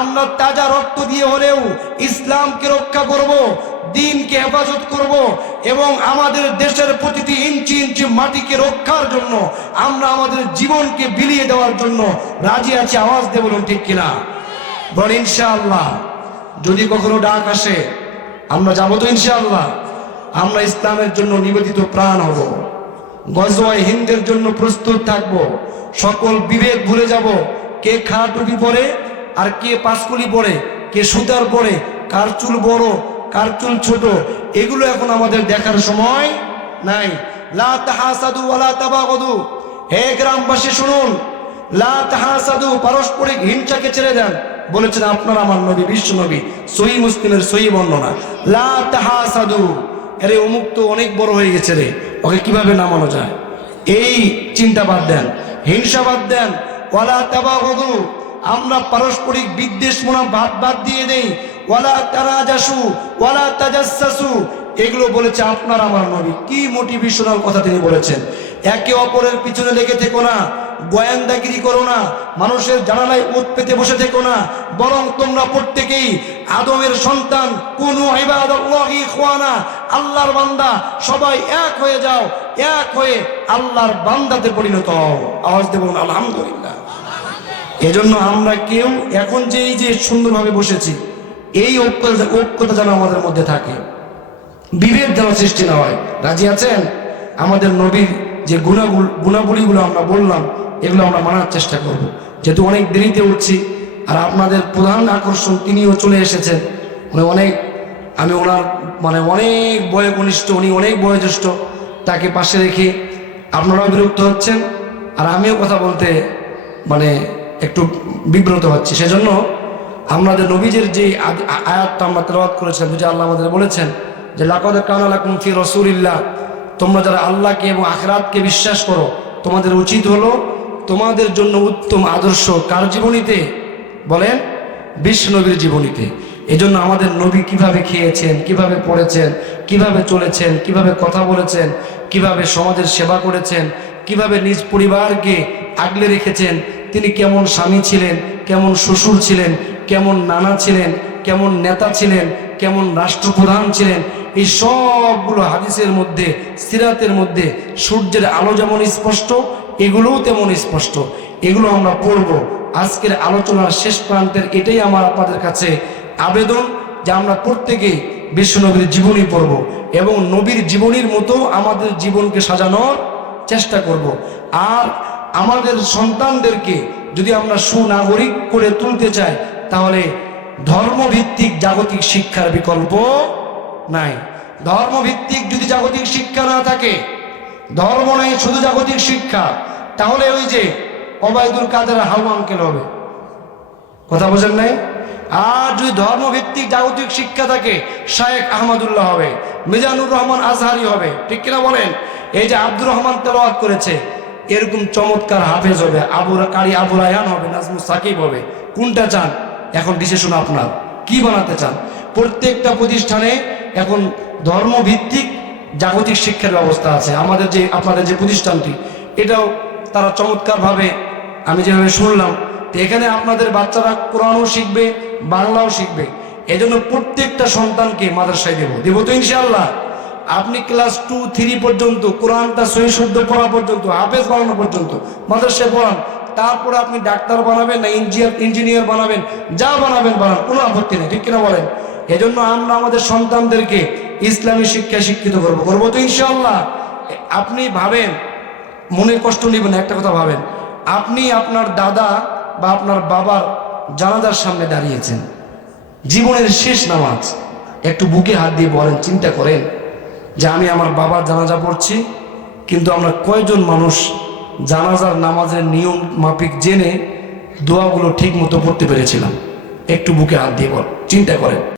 আমরা তাজা রক্ত দিয়ে হলেও ইসলামকে রক্ষা করব, দ্বীনকে হেফাজত করব, এবং আমাদের দেশের প্রতিটি ইঞ্চি ইঞ্চি মাটিকে রক্ষার জন্য আমরা আমাদের জীবনকে বিলিয়ে দেওয়ার জন্য রাজি আছি। আওয়াজ দিয়ে বলুন ঠিক কিনা? বল ইনশাআল্লাহ। যদি কখনো ডাক আসে আমরা যাবো তো ইনশাআল্লাহ। আমরা ইসলামের জন্য নিবেদিত প্রাণ হব, গজওয়ায়ে হিন্দের জন্য প্রস্তুত থাকব, সকল বিভেদ ভুলে যাব। কে খাড়া টুপি পরে আর কে পাঁচকুলি পরে, কে সুতার পরে, কার চুল বড় কার চুল ছোট, এগুলো এখন আমাদের দেখার সময় নাই। লা তাহাসাদু ওয়ালা তাবাগাদু, হে গ্রামবাসী শুনুন, লা তাহাসাদু, পারস্পরিক হিংসাকে ছেড়ে দেন। বলেছেন আপনার আমার নবী, বিশ্ব নবী, সহিহ মুসলিমের সহিহ বর্ণনা। লা তাহাসাদু, আরে অমুক তো অনেক বড় হয়ে গেছে রে, ওকে কিভাবে নামানো যায়, এই চিন্তা বাদ দেন, হিংসা বাদ দেন। ওয়ালা তাবাগাদু, আমরা পারস্পরিক বিদ্বেষ বাদ দিয়ে দেই। ওয়ালা তারাজাসু ওয়ালা তাজাসসু, এগুলো বলেছে আপনার আমার নবী। কি মোটিভেশনাল কথা তিনি বলেছেন। একে অপরের পিছনে লেগে থেকো না, গোয়েন্দাগিরি করো না, মানুষের জানালায় উৎ পেতে বসে থেকো না, বরং তোমরা প্রত্যেকেই আদমের সন্তান, কুনু ইবাদাল্লাহি ইখওয়ানা, আল্লাহর বান্দা, সবাই এক হয়ে যাও, এক হয়ে আল্লাহর বান্দাতে পরিণত হও। আওয়াজ দেবো আলহামদুলিল্লাহ। এজন্য আমরা কেউ এখন যে এই যে সুন্দরভাবে বসেছি, এই ঐক্যতা যেন আমাদের মধ্যে থাকে, বিভেদ যেন সৃষ্টি না হয়। রাজি আছেন? আমাদের নবীর যে গুণাবলীগুলো আমরা বললাম, এগুলো আমরা মানার চেষ্টা করব। যেহেতু অনেক দেরিতে উঠছি, আর আপনাদের প্রধান আকর্ষণ তিনিও চলে এসেছেন, আমি ওনার অনেক বয়োকনিষ্ঠ, উনি অনেক বয়োজ্যেষ্ঠ, তাকে পাশে রেখে আপনারাও বিরক্ত হচ্ছেন, আর আমিও কথা বলতে একটু বিব্রত হচ্ছি। সেজন্য আমাদের নবীজের যে আয়াতটা আমরা তেলাওয়াত করেছিলাম, যে আল্লাহ আমাদের বলেছেন যে লাকাদ কানা লাকুম ফি রাসূলিল্লাহ, তোমরা যারা আল্লাহকে এবং আখিরাতকে বিশ্বাস করো, তোমাদের উচিত হলো তোমাদের জন্য উত্তম আদর্শ কার জীবনীতে? বলেন, বিশ্ব নবীর জীবনীতে। এজন্য আমাদের নবী কিভাবে খেয়েছেন, কিভাবে পড়েছেন, কিভাবে চলেছেন, কিভাবে কথা বলেছেন, কিভাবে সমাজের সেবা করেছেন, কিভাবে নিজ পরিবারকে আগলে রেখেছেন, তিনি কেমন স্বামী ছিলেন, কেমন শ্বশুর ছিলেন, কেমন নানা ছিলেন, কেমন নেতা ছিলেন, কেমন রাষ্ট্রপ্রধান ছিলেন, এই সবগুলো হাদিসের মধ্যে, সিরাতের মধ্যে সূর্যের আলো যেমন স্পষ্ট, এগুলোও তেমন স্পষ্ট। এগুলো আমরা পড়ব। আজকের আলোচনার শেষ প্রান্তের এটাই আমার আপনাদের কাছে আবেদন, যে আমরা প্রত্যেকেই বিশ্বনবীর জীবনী পড়ব এবং নবীর জীবনীর মতো আমাদের জীবনকে সাজানোর চেষ্টা করব। আর আমাদের সন্তানদেরকে যদি আমরা সুনাগরিক করে তুলতে চাই, তাহলে ধর্মভিত্তিক জাগতিক শিক্ষার বিকল্প নাই। ধর্মভিত্তিক যদি জাগতিক শিক্ষা না থাকে, ধর্ম নাই শুধু জাগতিক শিক্ষা, তাহলে ওই যে ওবায়দুল কাদের হাওয়া আঙ্কেল হবে। কথা বোঝেন নাই? আর যদি ধর্মভিত্তিক জাগতিক শিক্ষা থাকে, শায়েখ আহমদুল্লাহ হবে, মিজানুর রহমান আজহারি হবে। ঠিক কিনা বলেন? এই যে আব্দুর রহমান তেলাওয়াত করেছে, এরকম চমৎকার হাফেজ হবে, কারি আবু রায়হান হবে, নাজমুস সাকিব হবে। কোনটা চান? এখন ডিসিশন আপনার, কি বানাতে চান? প্রত্যেকটা প্রতিষ্ঠানে এখন ধর্মভিত্তিক জাগতিক শিক্ষার ব্যবস্থা আছে। আপনাদের যে প্রতিষ্ঠানটি, এটাও তারা চমৎকারভাবে, আমি যেভাবে শুনলাম, তো এখানে আপনাদের বাচ্চারা কোরআনও শিখবে, বাংলাও শিখবে। এজন্য প্রত্যেকটা সন্তানকে মাদ্রাসায় দেব তো ইনশাআল্লাহ। আপনি ক্লাস 2, 3 পর্যন্ত কোরআনটা সহি শুদ্ধ পড়া পর্যন্ত, হাফেজ বানানো পর্যন্ত মাদ্রাসায় পড়ান। তারপরে আপনি ডাক্তার বানাবেন না ইঞ্জিনিয়ার বানাবেন, যা বানাবেন বানান, কোনো আপত্তি নেই। ঠিক কিনা বলেন? এজন্য আমরা আমাদের সন্তানদেরকে ইসলামী শিক্ষায় শিক্ষিত করবো তো ইনশাআল্লাহ। আপনি ভাবেন, মনে কষ্ট নেবেন, একটা কথা ভাবেন, আপনি আপনার দাদা বা আপনার বাবার জানাজার সামনে দাঁড়িয়েছেন, জীবনের শেষ নামাজ, একটু বুকে হাত দিয়ে বলেন, চিন্তা করেন যে আমি আমার বাবার জানাজা পড়ছি, কিন্তু আমরা কয়জন মানুষ জানাজার নামাজের নিয়ম মাফিক জেনে দোয়াগুলো ঠিক মতো পড়তে পেরেছিলাম? একটু বুকে হাত দিয়ে বল, চিন্তা করেন।